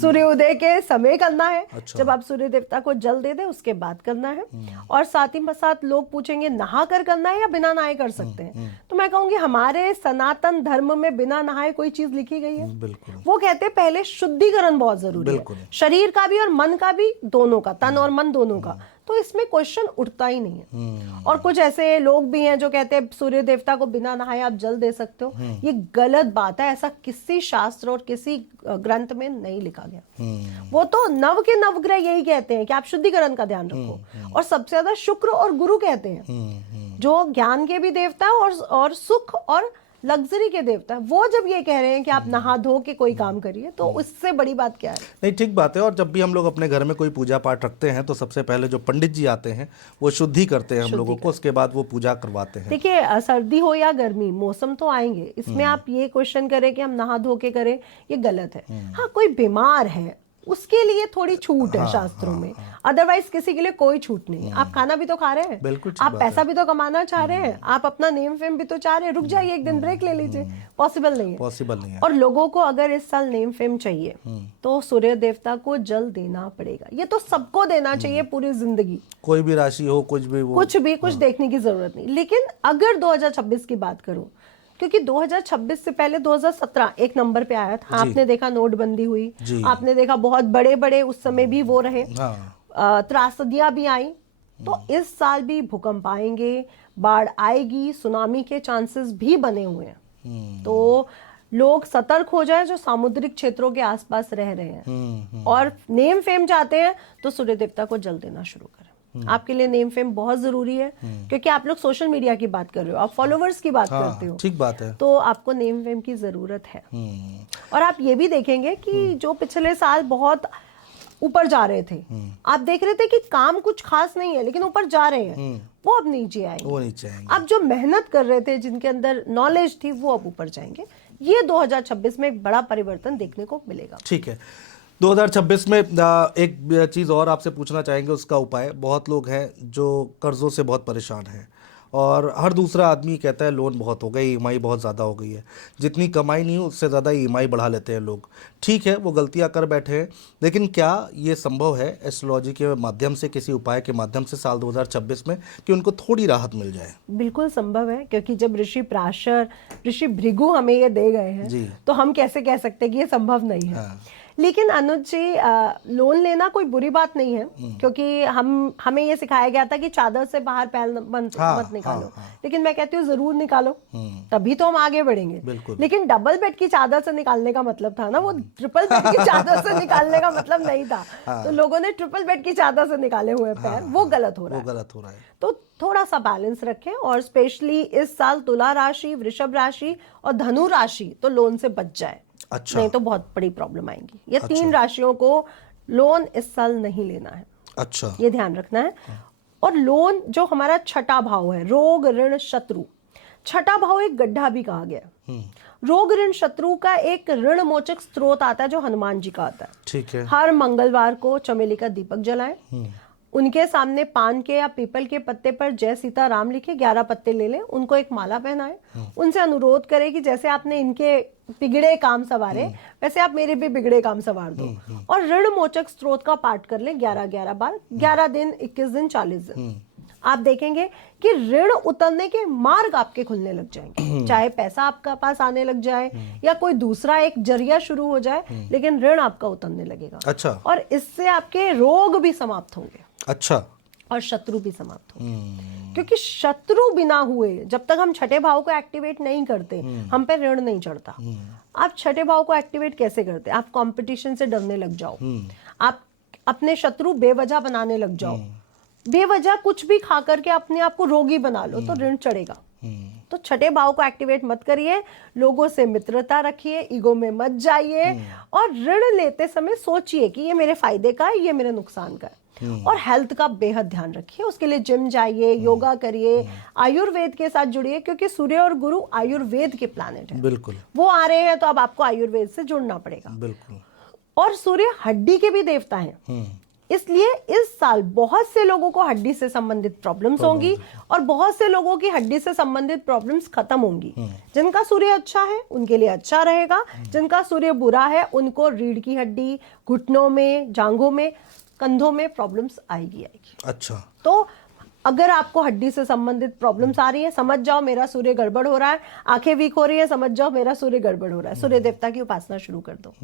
सूर्योदय के समय करना है। अच्छा। जब आप सूर्य देवता को जल दे दे उसके बाद करना है। और साथ ही साथ लोग पूछेंगे नहा कर करना है या बिना नहाए कर सकते हैं, तो मैं कहूंगी हमारे सनातन धर्म में बिना नहाए कोई चीज लिखी गई है? बिल्कुल। वो कहते हैं पहले शुद्धिकरण बहुत जरूरी है, शरीर का भी और मन का भी, दोनों का, तन और मन दोनों का। तो इसमें क्वेश्चन उठता ही नहीं है। और कुछ ऐसे लोग भी हैं जो कहते हैं सूर्य देवता को बिना नहाए आप जल दे सकते हो, ये गलत बात है। ऐसा किसी शास्त्र और किसी ग्रंथ में नहीं लिखा गया। वो तो नव के नवग्रह यही कहते हैं कि आप शुद्धिकरण का ध्यान रखो, और सबसे ज्यादा शुक्र और गुरु कहते हैं जो ज्ञान के भी देवता और सुख और लग्जरी के देवता है, वो जब ये कह रहे हैं कि आप नहा धो के कोई काम करिए, तो उससे बड़ी बात क्या है? नहीं, ठीक बात है। और जब भी हम लोग अपने घर में कोई पूजा पाठ रखते हैं तो सबसे पहले जो पंडित जी आते हैं वो शुद्धि करते हैं हम लोगों को, उसके बाद वो पूजा करवाते हैं। देखिए, सर्दी हो या गर्मी, मौसम तो आएंगे, इसमें आप ये क्वेश्चन करें कि हम नहा धो के करें, ये गलत है। हाँ, कोई बीमार है, उसके लिए थोड़ी छूट है शास्त्रों में, अदरवाइज किसी के लिए कोई छूट नहीं है। आप खाना भी तो खा रहे हैं, बिल्कुल ठीक आप बात पैसा भी तो कमाना चाह रहे हैं, आप अपना नेम फेम भी तो चाह रहे हैं, रुक जाइए एक दिन ब्रेक ले लीजिए, पॉसिबल नहीं है। पॉसिबल नहीं है। और लोगों को अगर इस साल नेम फेम चाहिए तो सूर्य देवता को जल देना पड़ेगा। ये तो सबको देना चाहिए पूरी जिंदगी, कोई भी राशि हो, कुछ भी वो, कुछ देखने की जरूरत नहीं। लेकिन अगर 2026 की बात करूं, क्योंकि 2026 से पहले 2017 एक नंबर पे आया था, आपने देखा नोटबंदी हुई, आपने देखा बहुत बड़े बड़े उस समय भी वो रहे, त्रासदियां भी आई। तो इस साल भी भूकंप आएंगे, बाढ़ आएगी, सुनामी के चांसेस भी बने हुए हैं। तो लोग सतर्क हो जाएं जो सामुद्रिक क्षेत्रों के आसपास रह रहे हैं और नेम फेम चाहते हैं तो सूर्य देवता को जल देना शुरू करें। आपके लिए नेम फेम बहुत जरूरी है, क्योंकि आप लोग सोशल मीडिया की बात कर रहे हो, आप फॉलोवर्स की बात करते हो, ठीक बात है, तो आपको नेम फेम की जरूरत है। और आप ये भी देखेंगे कि जो पिछले साल बहुत ऊपर जा रहे थे, आप देख रहे थे कि काम कुछ खास नहीं है लेकिन ऊपर जा रहे हैं, वो अब नीचे आएंगे। अब जो मेहनत कर रहे थे, जिनके अंदर नॉलेज थी, वो अब ऊपर जाएंगे। ये 2026 में एक बड़ा परिवर्तन देखने को मिलेगा। ठीक है। 2026 में एक चीज़ और आपसे पूछना चाहेंगे, उसका उपाय। बहुत लोग हैं जो कर्जों से बहुत परेशान हैं और हर दूसरा आदमी कहता है लोन बहुत हो गई, ईएमआई बहुत ज़्यादा हो गई है, जितनी कमाई नहीं हो उससे ज़्यादा ईएमआई बढ़ा लेते हैं लोग। ठीक है, वो गलतियां कर बैठे हैं, लेकिन क्या ये संभव है एस्ट्रोलॉजी के माध्यम से, किसी उपाय के माध्यम से साल 2026 में कि उनको थोड़ी राहत मिल जाए? बिल्कुल संभव है, क्योंकि जब ऋषि पराशर, ऋषि भृगु हमें ये दे गए हैं, तो हम कैसे कह सकते हैं कि ये संभव नहीं है। लेकिन अनुज जी, लोन लेना कोई बुरी बात नहीं है, क्योंकि हमें ये सिखाया गया था कि चादर से बाहर पैर मत निकालो। लेकिन मैं कहती हूँ जरूर निकालो, तभी तो हम आगे बढ़ेंगे। लेकिन डबल बेड की चादर से निकालने का मतलब था ना, वो ट्रिपल बेड की चादर से निकालने का मतलब नहीं था। तो लोगों ने ट्रिपल बेड की चादर से निकाले हुए पैर, वो गलत हो रहा है। तो थोड़ा सा बैलेंस रखें, और स्पेशली इस साल तुला राशि, वृषभ राशि और धनु राशि तो लोन से बच जाए। अच्छा। नहीं तो बहुत बड़ी प्रॉब्लम आएंगी। ये तीन राशियों को लोन इस साल नहीं लेना है। अच्छा, ये ध्यान रखना है। और लोन जो हमारा छठा भाव है, रोग ऋण शत्रु, छठा भाव एक गड्ढा भी कहा गया है। रोग ऋण शत्रु का एक ऋण मोचक स्रोत आता है जो हनुमान जी का आता है। ठीक है। हर मंगलवार को चमेली का दीपक जलाएं, उनके सामने पान के या पीपल के पत्ते पर जय सीता राम लिखे 11 पत्ते ले लें, उनको एक माला पहनाएं, उनसे अनुरोध करें कि जैसे आपने इनके बिगड़े काम सवारे, वैसे आप मेरे भी बिगड़े काम सवार दो। और ऋण मोचक स्त्रोत का पाठ कर लें 11 बार, 11 दिन, 21 दिन, 40 दिन। आप देखेंगे कि ऋण उतरने के मार्ग आपके खुलने लग जाएंगे। चाहे पैसा आपका पास आने लग जाए या कोई दूसरा एक जरिया शुरू हो जाए, लेकिन ऋण आपका उतरने लगेगा। अच्छा। और इससे आपके रोग भी समाप्त होंगे। अच्छा। और शत्रु भी समाप्त होंगे, क्योंकि शत्रु बिना हुए, जब तक हम छठे भाव को एक्टिवेट नहीं करते, हम पे ऋण नहीं चढ़ता। आप छठे भाव को एक्टिवेट कैसे करते? आप कंपटीशन से डरने लग जाओ, आप अपने शत्रु बेवजह बनाने लग जाओ, बेवजह कुछ भी खा करके अपने आप को रोगी बना लो, तो ऋण चढ़ेगा। तो छठे भाव को एक्टिवेट मत करिए, लोगों से मित्रता रखिए, ईगो में मत जाइए, और ऋण लेते समय सोचिए कि ये मेरे फायदे का है, ये मेरे नुकसान का है। और हेल्थ का बेहद ध्यान रखिए, उसके लिए जिम जाइए, योगा करिए, आयुर्वेद के साथ जुड़िए, क्योंकि सूर्य और गुरु आयुर्वेद के प्लैनेट है। बिल्कुल। वो आ रहे हैं तो अब आपको आयुर्वेद से जुड़ना पड़ेगा। बिल्कुल। और सूर्य हड्डी के भी देवता हैं, इसलिए इस साल बहुत से लोगों को हड्डी से संबंधित प्रॉब्लम्स होंगी, और बहुत से लोगों की हड्डी से संबंधित प्रॉब्लम्स खत्म होंगी। जिनका सूर्य अच्छा है उनके लिए अच्छा रहेगा, जिनका सूर्य बुरा है उनको रीढ़ की हड्डी, घुटनों में, जांघों में, कंधों में प्रॉब्लम्स आएगी। अच्छा। तो अगर आपको हड्डी से संबंधित प्रॉब्लम्स आ रही है, समझ जाओ मेरा सूर्य गड़बड़ हो रहा है। आंखें वीक हो रही है, समझ जाओ मेरा सूर्य गड़बड़ हो रहा है। सूर्य देवता की उपासना शुरू कर दो।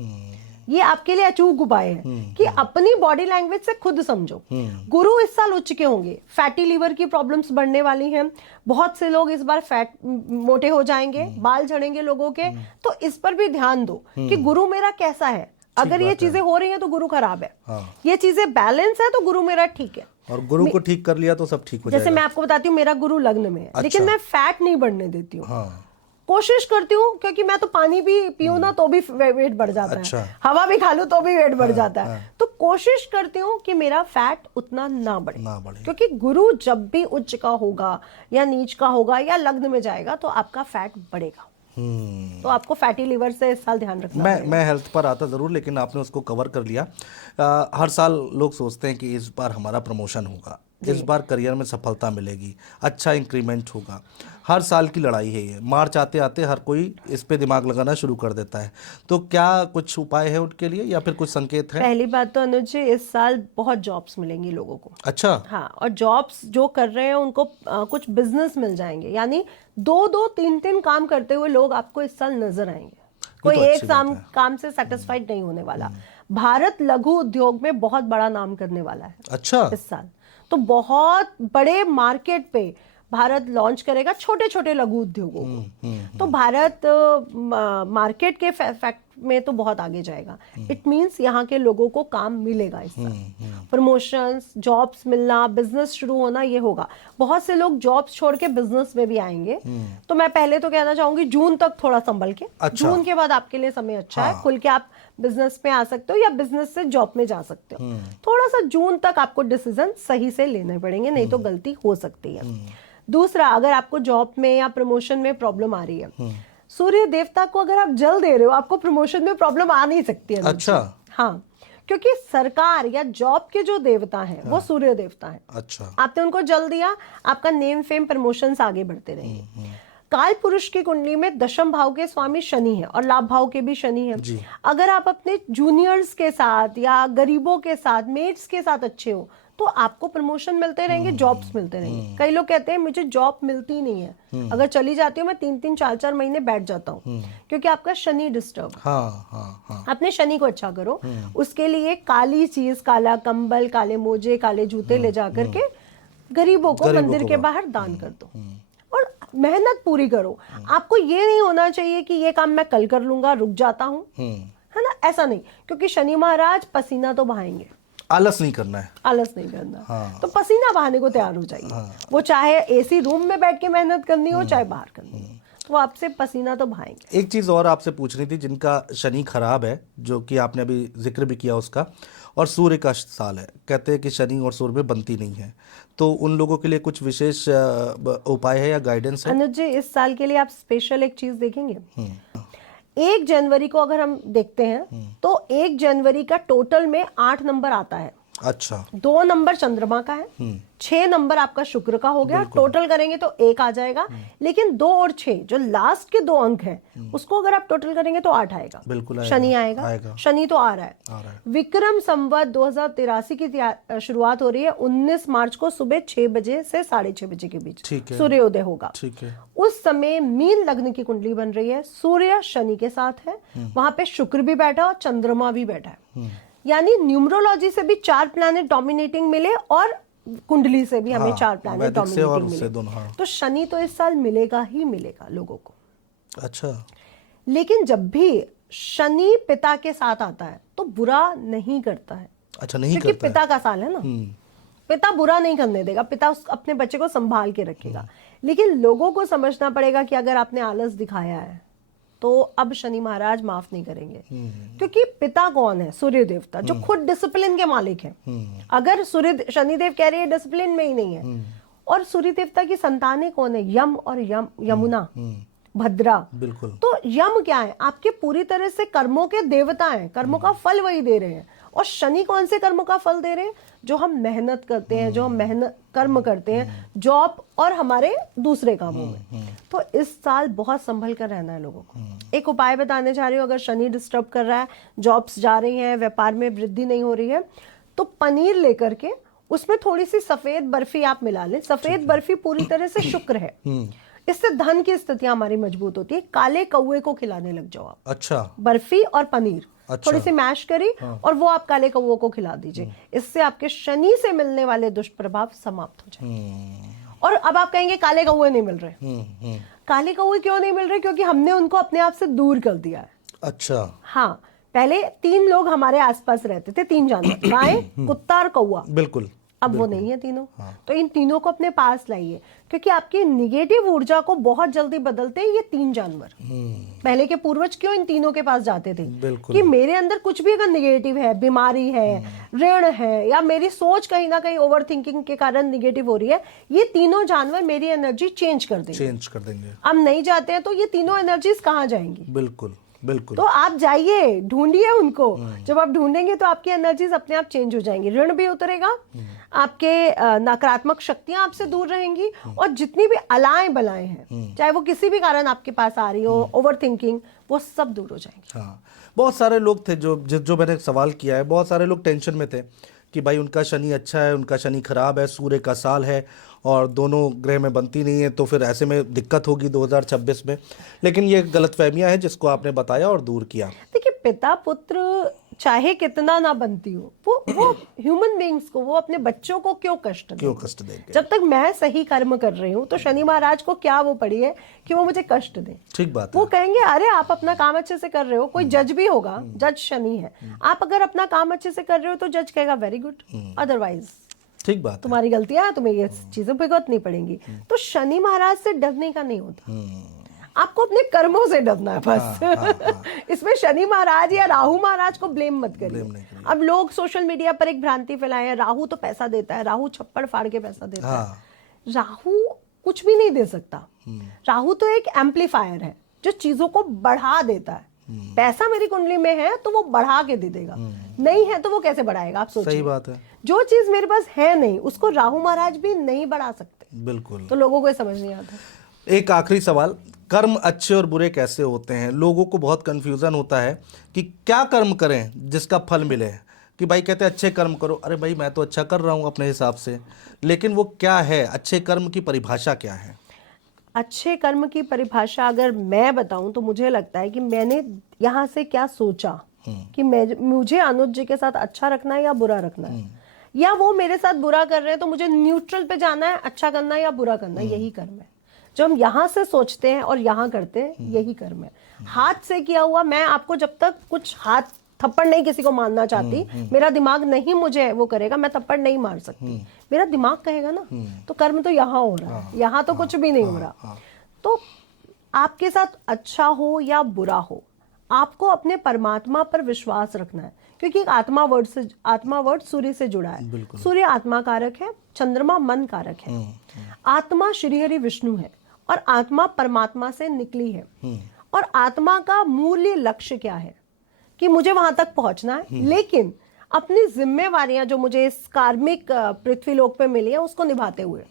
ये आपके लिए अचूक उपाय है कि अपनी बॉडी लैंग्वेज से खुद समझो। गुरु इस साल उच्च के होंगे, फैटी लीवर की प्रॉब्लम्स बढ़ने वाली हैं, बहुत से लोग इस बार फैट मोटे हो जाएंगे, बाल झड़ेंगे लोगों के। तो इस पर भी ध्यान दो कि गुरु मेरा कैसा है। अगर ये चीजें हो रही हैं तो गुरु खराब है, ये चीजें बैलेंस है तो गुरु मेरा ठीक है। और गुरु को ठीक कर लिया तो सब ठीक हो जाएगा। जैसे मैं आपको बताती हूँ, मेरा गुरु लग्न में है, लेकिन मैं फैट नहीं बढ़ने देती हूँ। कोशिश करती हूँ, क्योंकि मैं तो पानी भी पीऊँ ना तो भी वेट बढ़ जाता है, हवा भी खा लूं तो भी वेट बढ़ जाता है। तो कोशिश करती हूँ कि मेरा फैट उतना ना बढ़े, क्योंकि गुरु जब भी उच्च का होगा या नीच का होगा या लग्न में जाएगा तो आपका फैट बढ़ेगा। तो आपको फैटी लिवर से इस साल ध्यान रखना है। मैं हेल्थ पर आता ज़रूर, लेकिन आपने उसको कवर कर लिया। हर साल लोग सोचते हैं कि इस बार हमारा प्रमोशन होगा, इस बार करियर में सफलता मिलेगी, अच्छा इंक्रीमेंट होगा। हर साल की लड़ाई है ये। मार्च आते आते हर कोई इस पे दिमाग लगाना शुरू कर देता है। तो क्या कुछ उपाय है उनके लिए या फिर कुछ संकेत है? पहली बात तो अनुज जी, इस साल बहुत जॉब्स मिलेंगी लोगों को। अच्छा। हाँ, और जॉब्स जो कर रहे हैं उनको कुछ बिजनेस मिल जाएंगे, यानी 2-2, 3-3 काम करते हुए लोग आपको इस साल नजर आएंगे। कोई तो एक काम से सेटिस्फाइड नहीं होने वाला। भारत लघु उद्योग में बहुत बड़ा नाम करने वाला है अच्छा। इस साल। तो बहुत बड़े मार्केट पे भारत लॉन्च करेगा छोटे छोटे लघु उद्योगों को। तो भारत मार्केट के फैक्ट में तो बहुत आगे जाएगा। इट मींस यहाँ के लोगों को काम मिलेगा इस साल। प्रमोशंस, जॉब्स मिलना, बिजनेस शुरू होना, ये होगा। बहुत से लोग जॉब्स छोड़ के बिजनेस में भी आएंगे। तो मैं पहले तो कहना चाहूंगी जून तक थोड़ा संभल के। अच्छा। जून के बाद आपके लिए समय अच्छा है, खुल के आप बिजनेस में आ सकते हो या बिजनेस से जॉब में जा सकते हो। थोड़ा सा जून तक आपको डिसीजन सही से लेने पड़ेंगे, नहीं तो गलती हो सकती है। दूसरा, अगर आपको जॉब में या प्रमोशन में प्रॉब्लम आ रही है, सूर्य देवता को अगर आप जल दे रहे हो, आपको प्रमोशन में प्रॉब्लम आ नहीं सकती है। अच्छा। हाँ, क्योंकि सरकार या जॉब के जो देवता हैं वो सूर्य देवता हैं। अच्छा। आपने उनको जल दिया, आपका नेम फेम प्रमोशंस आगे बढ़ते रहेंगे। काल पुरुष की कुंडली में दशम भाव के स्वामी शनि है और लाभ भाव के भी शनि है। अगर आप अपने जूनियर्स के साथ या गरीबों के साथ, मेट्स के साथ अच्छे हो, तो आपको प्रमोशन मिलते रहेंगे, जॉब्स मिलते रहेंगे। कई लोग कहते हैं मुझे जॉब मिलती नहीं है, अगर चली जाती हूँ मैं 3-3, 4-4 महीने बैठ जाता हूँ, क्योंकि आपका शनि डिस्टर्ब। हाँ। अपने शनि को अच्छा करो। उसके लिए काली चीज, काला कंबल, काले मोजे, काले जूते ले जा करके गरीबों को मंदिर के बाहर दान कर दो और मेहनत पूरी करो। आपको ये नहीं होना चाहिए कि ये काम मैं कल कर लूंगा, रुक जाता हूँ, है ना, ऐसा नहीं। क्योंकि शनि महाराज पसीना तो बहाएंगे, आलस नहीं करना है। आलस नहीं करना। हाँ। तो पसीना बहाने को तैयार हो जाइए। वो चाहे एसी रूम में बैठ के मेहनत करनी हो, चाहे बाहर करनी हो, तो वो आपसे पसीना तो बहाएंगे। एक चीज़ और आपसे पूछनी थी, जिनका शनि खराब है, जो कि आपने अभी जिक्र भी किया उसका, और सूर्य का साल है, कहते हैं कि शनि और सूर्य में बनती नहीं है, तो उन लोगों के लिए कुछ विशेष उपाय है या गाइडेंस है? अनुज जी, इस साल के लिए आप स्पेशल एक चीज देखेंगे। 1 जनवरी को अगर हम देखते हैं तो 1 जनवरी का टोटल में 8 नंबर आता है। अच्छा। 2 नंबर चंद्रमा का है, 6 नंबर आपका शुक्र का हो गया। टोटल करेंगे तो 1 आ जाएगा। लेकिन 2 और 6 जो लास्ट के 2 अंक हैं, उसको अगर आप टोटल करेंगे तो 8 आएगा। बिल्कुल शनि आएगा। शनि तो आ रहा है। विक्रम संवत 2083 की शुरुआत हो रही है। 19 मार्च को सुबह 6 बजे से 6:30 बजे के बीच सूर्योदय होगा। ठीक है। उस समय मीन लग्न की कुंडली बन रही है। सूर्य शनि के साथ है, वहां पे शुक्र भी बैठा और चंद्रमा भी बैठा है। यानी न्यूमरोलॉजी से भी 4 प्लैनेट डोमिनेटिंग मिले और कुंडली से भी हमें 4 प्लैनेट डोमिनेटिंग मिले। तो शनि तो इस साल मिलेगा ही मिलेगा लोगों को। अच्छा। लेकिन जब भी शनि पिता के साथ आता है तो बुरा नहीं करता है। अच्छा, नहीं क्योंकि करता पिता का साल है ना, पिता बुरा नहीं करने देगा, पिता अपने बच्चे को संभाल के रखेगा। लेकिन लोगों को समझना पड़ेगा कि अगर आपने आलस दिखाया है तो अब शनि महाराज माफ नहीं करेंगे। क्योंकि पिता कौन है? सूर्य देवता, जो खुद डिसिप्लिन के मालिक हैं। अगर शनिदेव कह रहे हैं डिसिप्लिन में ही नहीं है, और सूर्य देवता की संतानें कौन है? यम और यमुना, भद्रा। बिल्कुल। तो यम क्या है? आपके पूरी तरह से कर्मों के देवता हैं, कर्मों का फल वही दे रहे हैं। और शनि कौन से कर्मों का फल दे रहे हैं? जो हम मेहनत करते हैं, जो हम मेहनत कर्म करते हैं, जॉब और हमारे दूसरे कामों में। तो इस साल बहुत संभल कर रहना है लोगों को। एक उपाय बताने जा रही हूँ। अगर शनि डिस्टर्ब कर रहा है, जॉब्स जा रही हैं, व्यापार में वृद्धि नहीं हो रही है, तो पनीर लेकर के उसमें थोड़ी सी सफेद बर्फी आप मिला लें। सफेद बर्फी पूरी तरह से शुक्र है, इससे धन की स्थितियां हमारी मजबूत होती है। काले कौवे को खिलाने लग जाओ आप। अच्छा। बर्फी और पनीर थोड़ी सी मैश करी और वो आप काले कौवों को खिला दीजिए। इससे आपके शनि से मिलने वाले दुष्प्रभाव समाप्त हो जाए। और अब आप कहेंगे काले कौवे नहीं मिल रहे। काले कौवे क्यों नहीं मिल रहे? क्योंकि हमने उनको अपने आप से दूर कर दिया है। अच्छा। हाँ, पहले 3 लोग हमारे आसपास रहते थे, 3 जानवर, गाय, कुत्ता और कौवा। बिल्कुल। अब वो नहीं है तीनों। तो इन तीनों को अपने पास लाइए, क्योंकि आपकी निगेटिव ऊर्जा को बहुत जल्दी बदलते हैं ये 3 जानवर। पहले के पूर्वज क्यों इन तीनों के पास जाते थे कि मेरे अंदर कुछ भी अगर निगेटिव है, बीमारी है, ऋण है, या मेरी सोच कहीं ना कहीं ओवर थिंकिंग के कारण निगेटिव हो रही है, ये तीनों जानवर मेरी एनर्जी चेंज कर देंगे। अब नहीं जाते हैं तो ये तीनों एनर्जीज कहाँ जाएंगी? बिल्कुल बिल्कुल। तो आप जाइए, ढूंढिए उनको। जब आप ढूंढेंगे तो आपकी एनर्जीज अपने आप चेंज हो जाएंगी, ऋण भी उतरेगा, आपके नकारात्मक शक्तियां आपसे दूर रहेंगी, और जितनी भी अलाएं बलाएं हैं, चाहे वो किसी भी कारण आपके पास आ रही हो, ओवर थिंकिंग, वो सब दूर हो जाएंगी। हाँ, बहुत सारे लोग थे जो मैंने सवाल किया है, बहुत सारे लोग टेंशन में थे कि भाई उनका शनि अच्छा है, उनका शनि खराब है, सूर्य का साल है और दोनों ग्रह में बनती नहीं है, तो फिर ऐसे में दिक्कत होगी 2026 में। लेकिन ये गलतफहमियां हैं जिसको आपने बताया और दूर किया। देखिए, पिता पुत्र चाहे कितना ना बनती हो, वो ह्यूमन बीइंग्स को, वो अपने बच्चों को क्यों कष्ट देंगे? जब तक मैं सही कर्म कर रही हूँ तो शनि महाराज को क्या वो पड़ी है कि वो मुझे कष्ट दे? ठीक बात है। वो कहेंगे अरे आप अपना काम अच्छे से कर रहे हो, कोई जज भी होगा, जज शनि है, आप अगर अपना काम अच्छे से कर रहे हो तो जज कहेगा वेरी गुड, अदरवाइज ठीक बात, तुम्हारी गलतियां हैं, तुम्हें ये चीजें भुगतनी पड़ेंगी। तो शनि महाराज से डरने का नहीं होता, आपको अपने कर्मों से डरना है बस। इसमें शनि महाराज या राहु महाराज को ब्लेम मत करिए। अब लोग सोशल मीडिया पर एक भ्रांति फैलाए हैं, राहु तो पैसा देता है, राहु छप्पड़ फाड़ के पैसा देता है। राहु कुछ भी नहीं दे सकता। राहु तो एक एम्पलीफायर है जो चीजों को बढ़ा देता है। पैसा मेरी कुंडली में है तो वो बढ़ा के दे देगा, नहीं है तो वो कैसे बढ़ाएगा? आप सोचिए। सही बात है। जो चीज मेरे पास है नहीं, उसको राहु महाराज भी नहीं बढ़ा सकते। बिल्कुल। तो लोगों को समझ नहीं आता। एक आखिरी सवाल, कर्म अच्छे और बुरे कैसे होते हैं? लोगों को बहुत कंफ्यूजन होता है कि क्या कर्म करें जिसका फल मिले। कि भाई कहते हैं अच्छे कर्म करो, अरे भाई मैं तो अच्छा कर रहा हूँ अपने हिसाब से, लेकिन वो क्या है, अच्छे कर्म की परिभाषा क्या है? अच्छे कर्म की परिभाषा अगर मैं बताऊं तो मुझे लगता है कि मैंने यहाँ से क्या सोचा कि मुझे अनुज जी के साथ अच्छा रखना है या बुरा रखना है, या वो मेरे साथ बुरा कर रहे हैं तो मुझे न्यूट्रल पे जाना है, अच्छा करना है या बुरा करना है, यही कर्म है। जो हम यहाँ से सोचते हैं और यहाँ करते हैं, यही कर्म है। हाथ से किया हुआ, मैं आपको जब तक कुछ हाथ थप्पड़ नहीं किसी को मारना चाहती, मेरा दिमाग नहीं मुझे वो करेगा, मैं थप्पड़ नहीं मार सकती, मेरा दिमाग कहेगा ना, तो कर्म तो यहाँ हो रहा है, यहाँ तो कुछ भी नहीं हो रहा। तो आपके साथ अच्छा हो या बुरा हो, आपको अपने परमात्मा पर विश्वास रखना है, क्योंकि एक आत्मा वर्ड सूर्य से जुड़ा है। सूर्य आत्मा कारक है, चंद्रमा मन कारक है, आत्मा श्री हरि विष्णु है, और आत्मा परमात्मा से निकली है। और आत्मा का मूल्य लक्ष्य क्या है कि मुझे वहां तक पहुंचना है, लेकिन अपनी जिम्मेवारियां जो मुझे इस कार्मिक पृथ्वी लोक पे मिली है उसको निभाते हुए।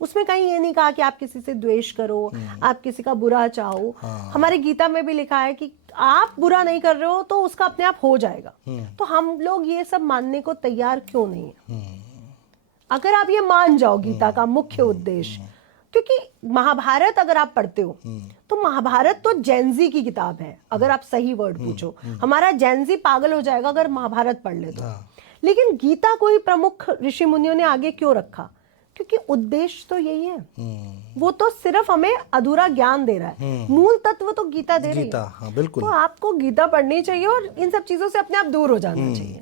उसमें कहीं ये नहीं कहा कि आप किसी से द्वेष करो, आप किसी का बुरा चाहो। हमारी गीता में भी लिखा है कि आप बुरा नहीं कर रहे हो तो उसका अपने आप हो जाएगा। तो हम लोग ये सब मानने को तैयार क्यों नहीं है? अगर आप ये मान जाओ गीता का मुख्य उद्देश्य, क्योंकि महाभारत अगर आप पढ़ते हो तो महाभारत तो जैनजी की किताब है। अगर आप सही वर्ड पूछो, हमारा जैनजी पागल हो जाएगा अगर महाभारत पढ़ ले तो। लेकिन गीता को ही प्रमुख ऋषि मुनियों ने आगे क्यों रखा? क्योंकि उद्देश्य तो यही है। वो तो सिर्फ हमें अधूरा ज्ञान दे रहा है, मूल तत्व तो गीता दे रही है। हाँ, बिल्कुल। तो आपको गीता पढ़नी चाहिए और इन सब चीजों से अपने आप दूर हो जाना चाहिए।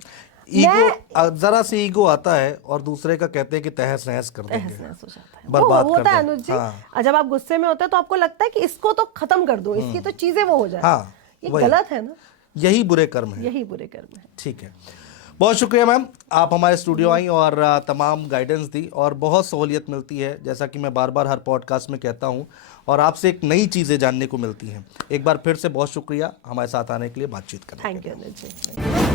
ईगो, जरा सी ईगो आता है और दूसरे का कहते हैं कि तहस नहस कर देंगे, तहस हो जाता है, बर्बाद होता है अनुज जी। जब आप गुस्से में होते हैं तो आपको लगता है कि इसको तो खत्म कर दो, इसकी तो चीजें वो हो जाए। ये गलत है ना, यही बुरे कर्म है, यही बुरे कर्म है। ठीक है, बहुत शुक्रिया मैम, आप हमारे स्टूडियो आई और तमाम गाइडेंस दी और बहुत सहूलियत मिलती है, जैसा कि मैं बार बार हर पॉडकास्ट में कहता हूं, और आपसे एक नई चीज़ें जानने को मिलती हैं। एक बार फिर से बहुत शुक्रिया हमारे साथ आने के लिए, बातचीत करने के लिए। Thank you Anuj ji.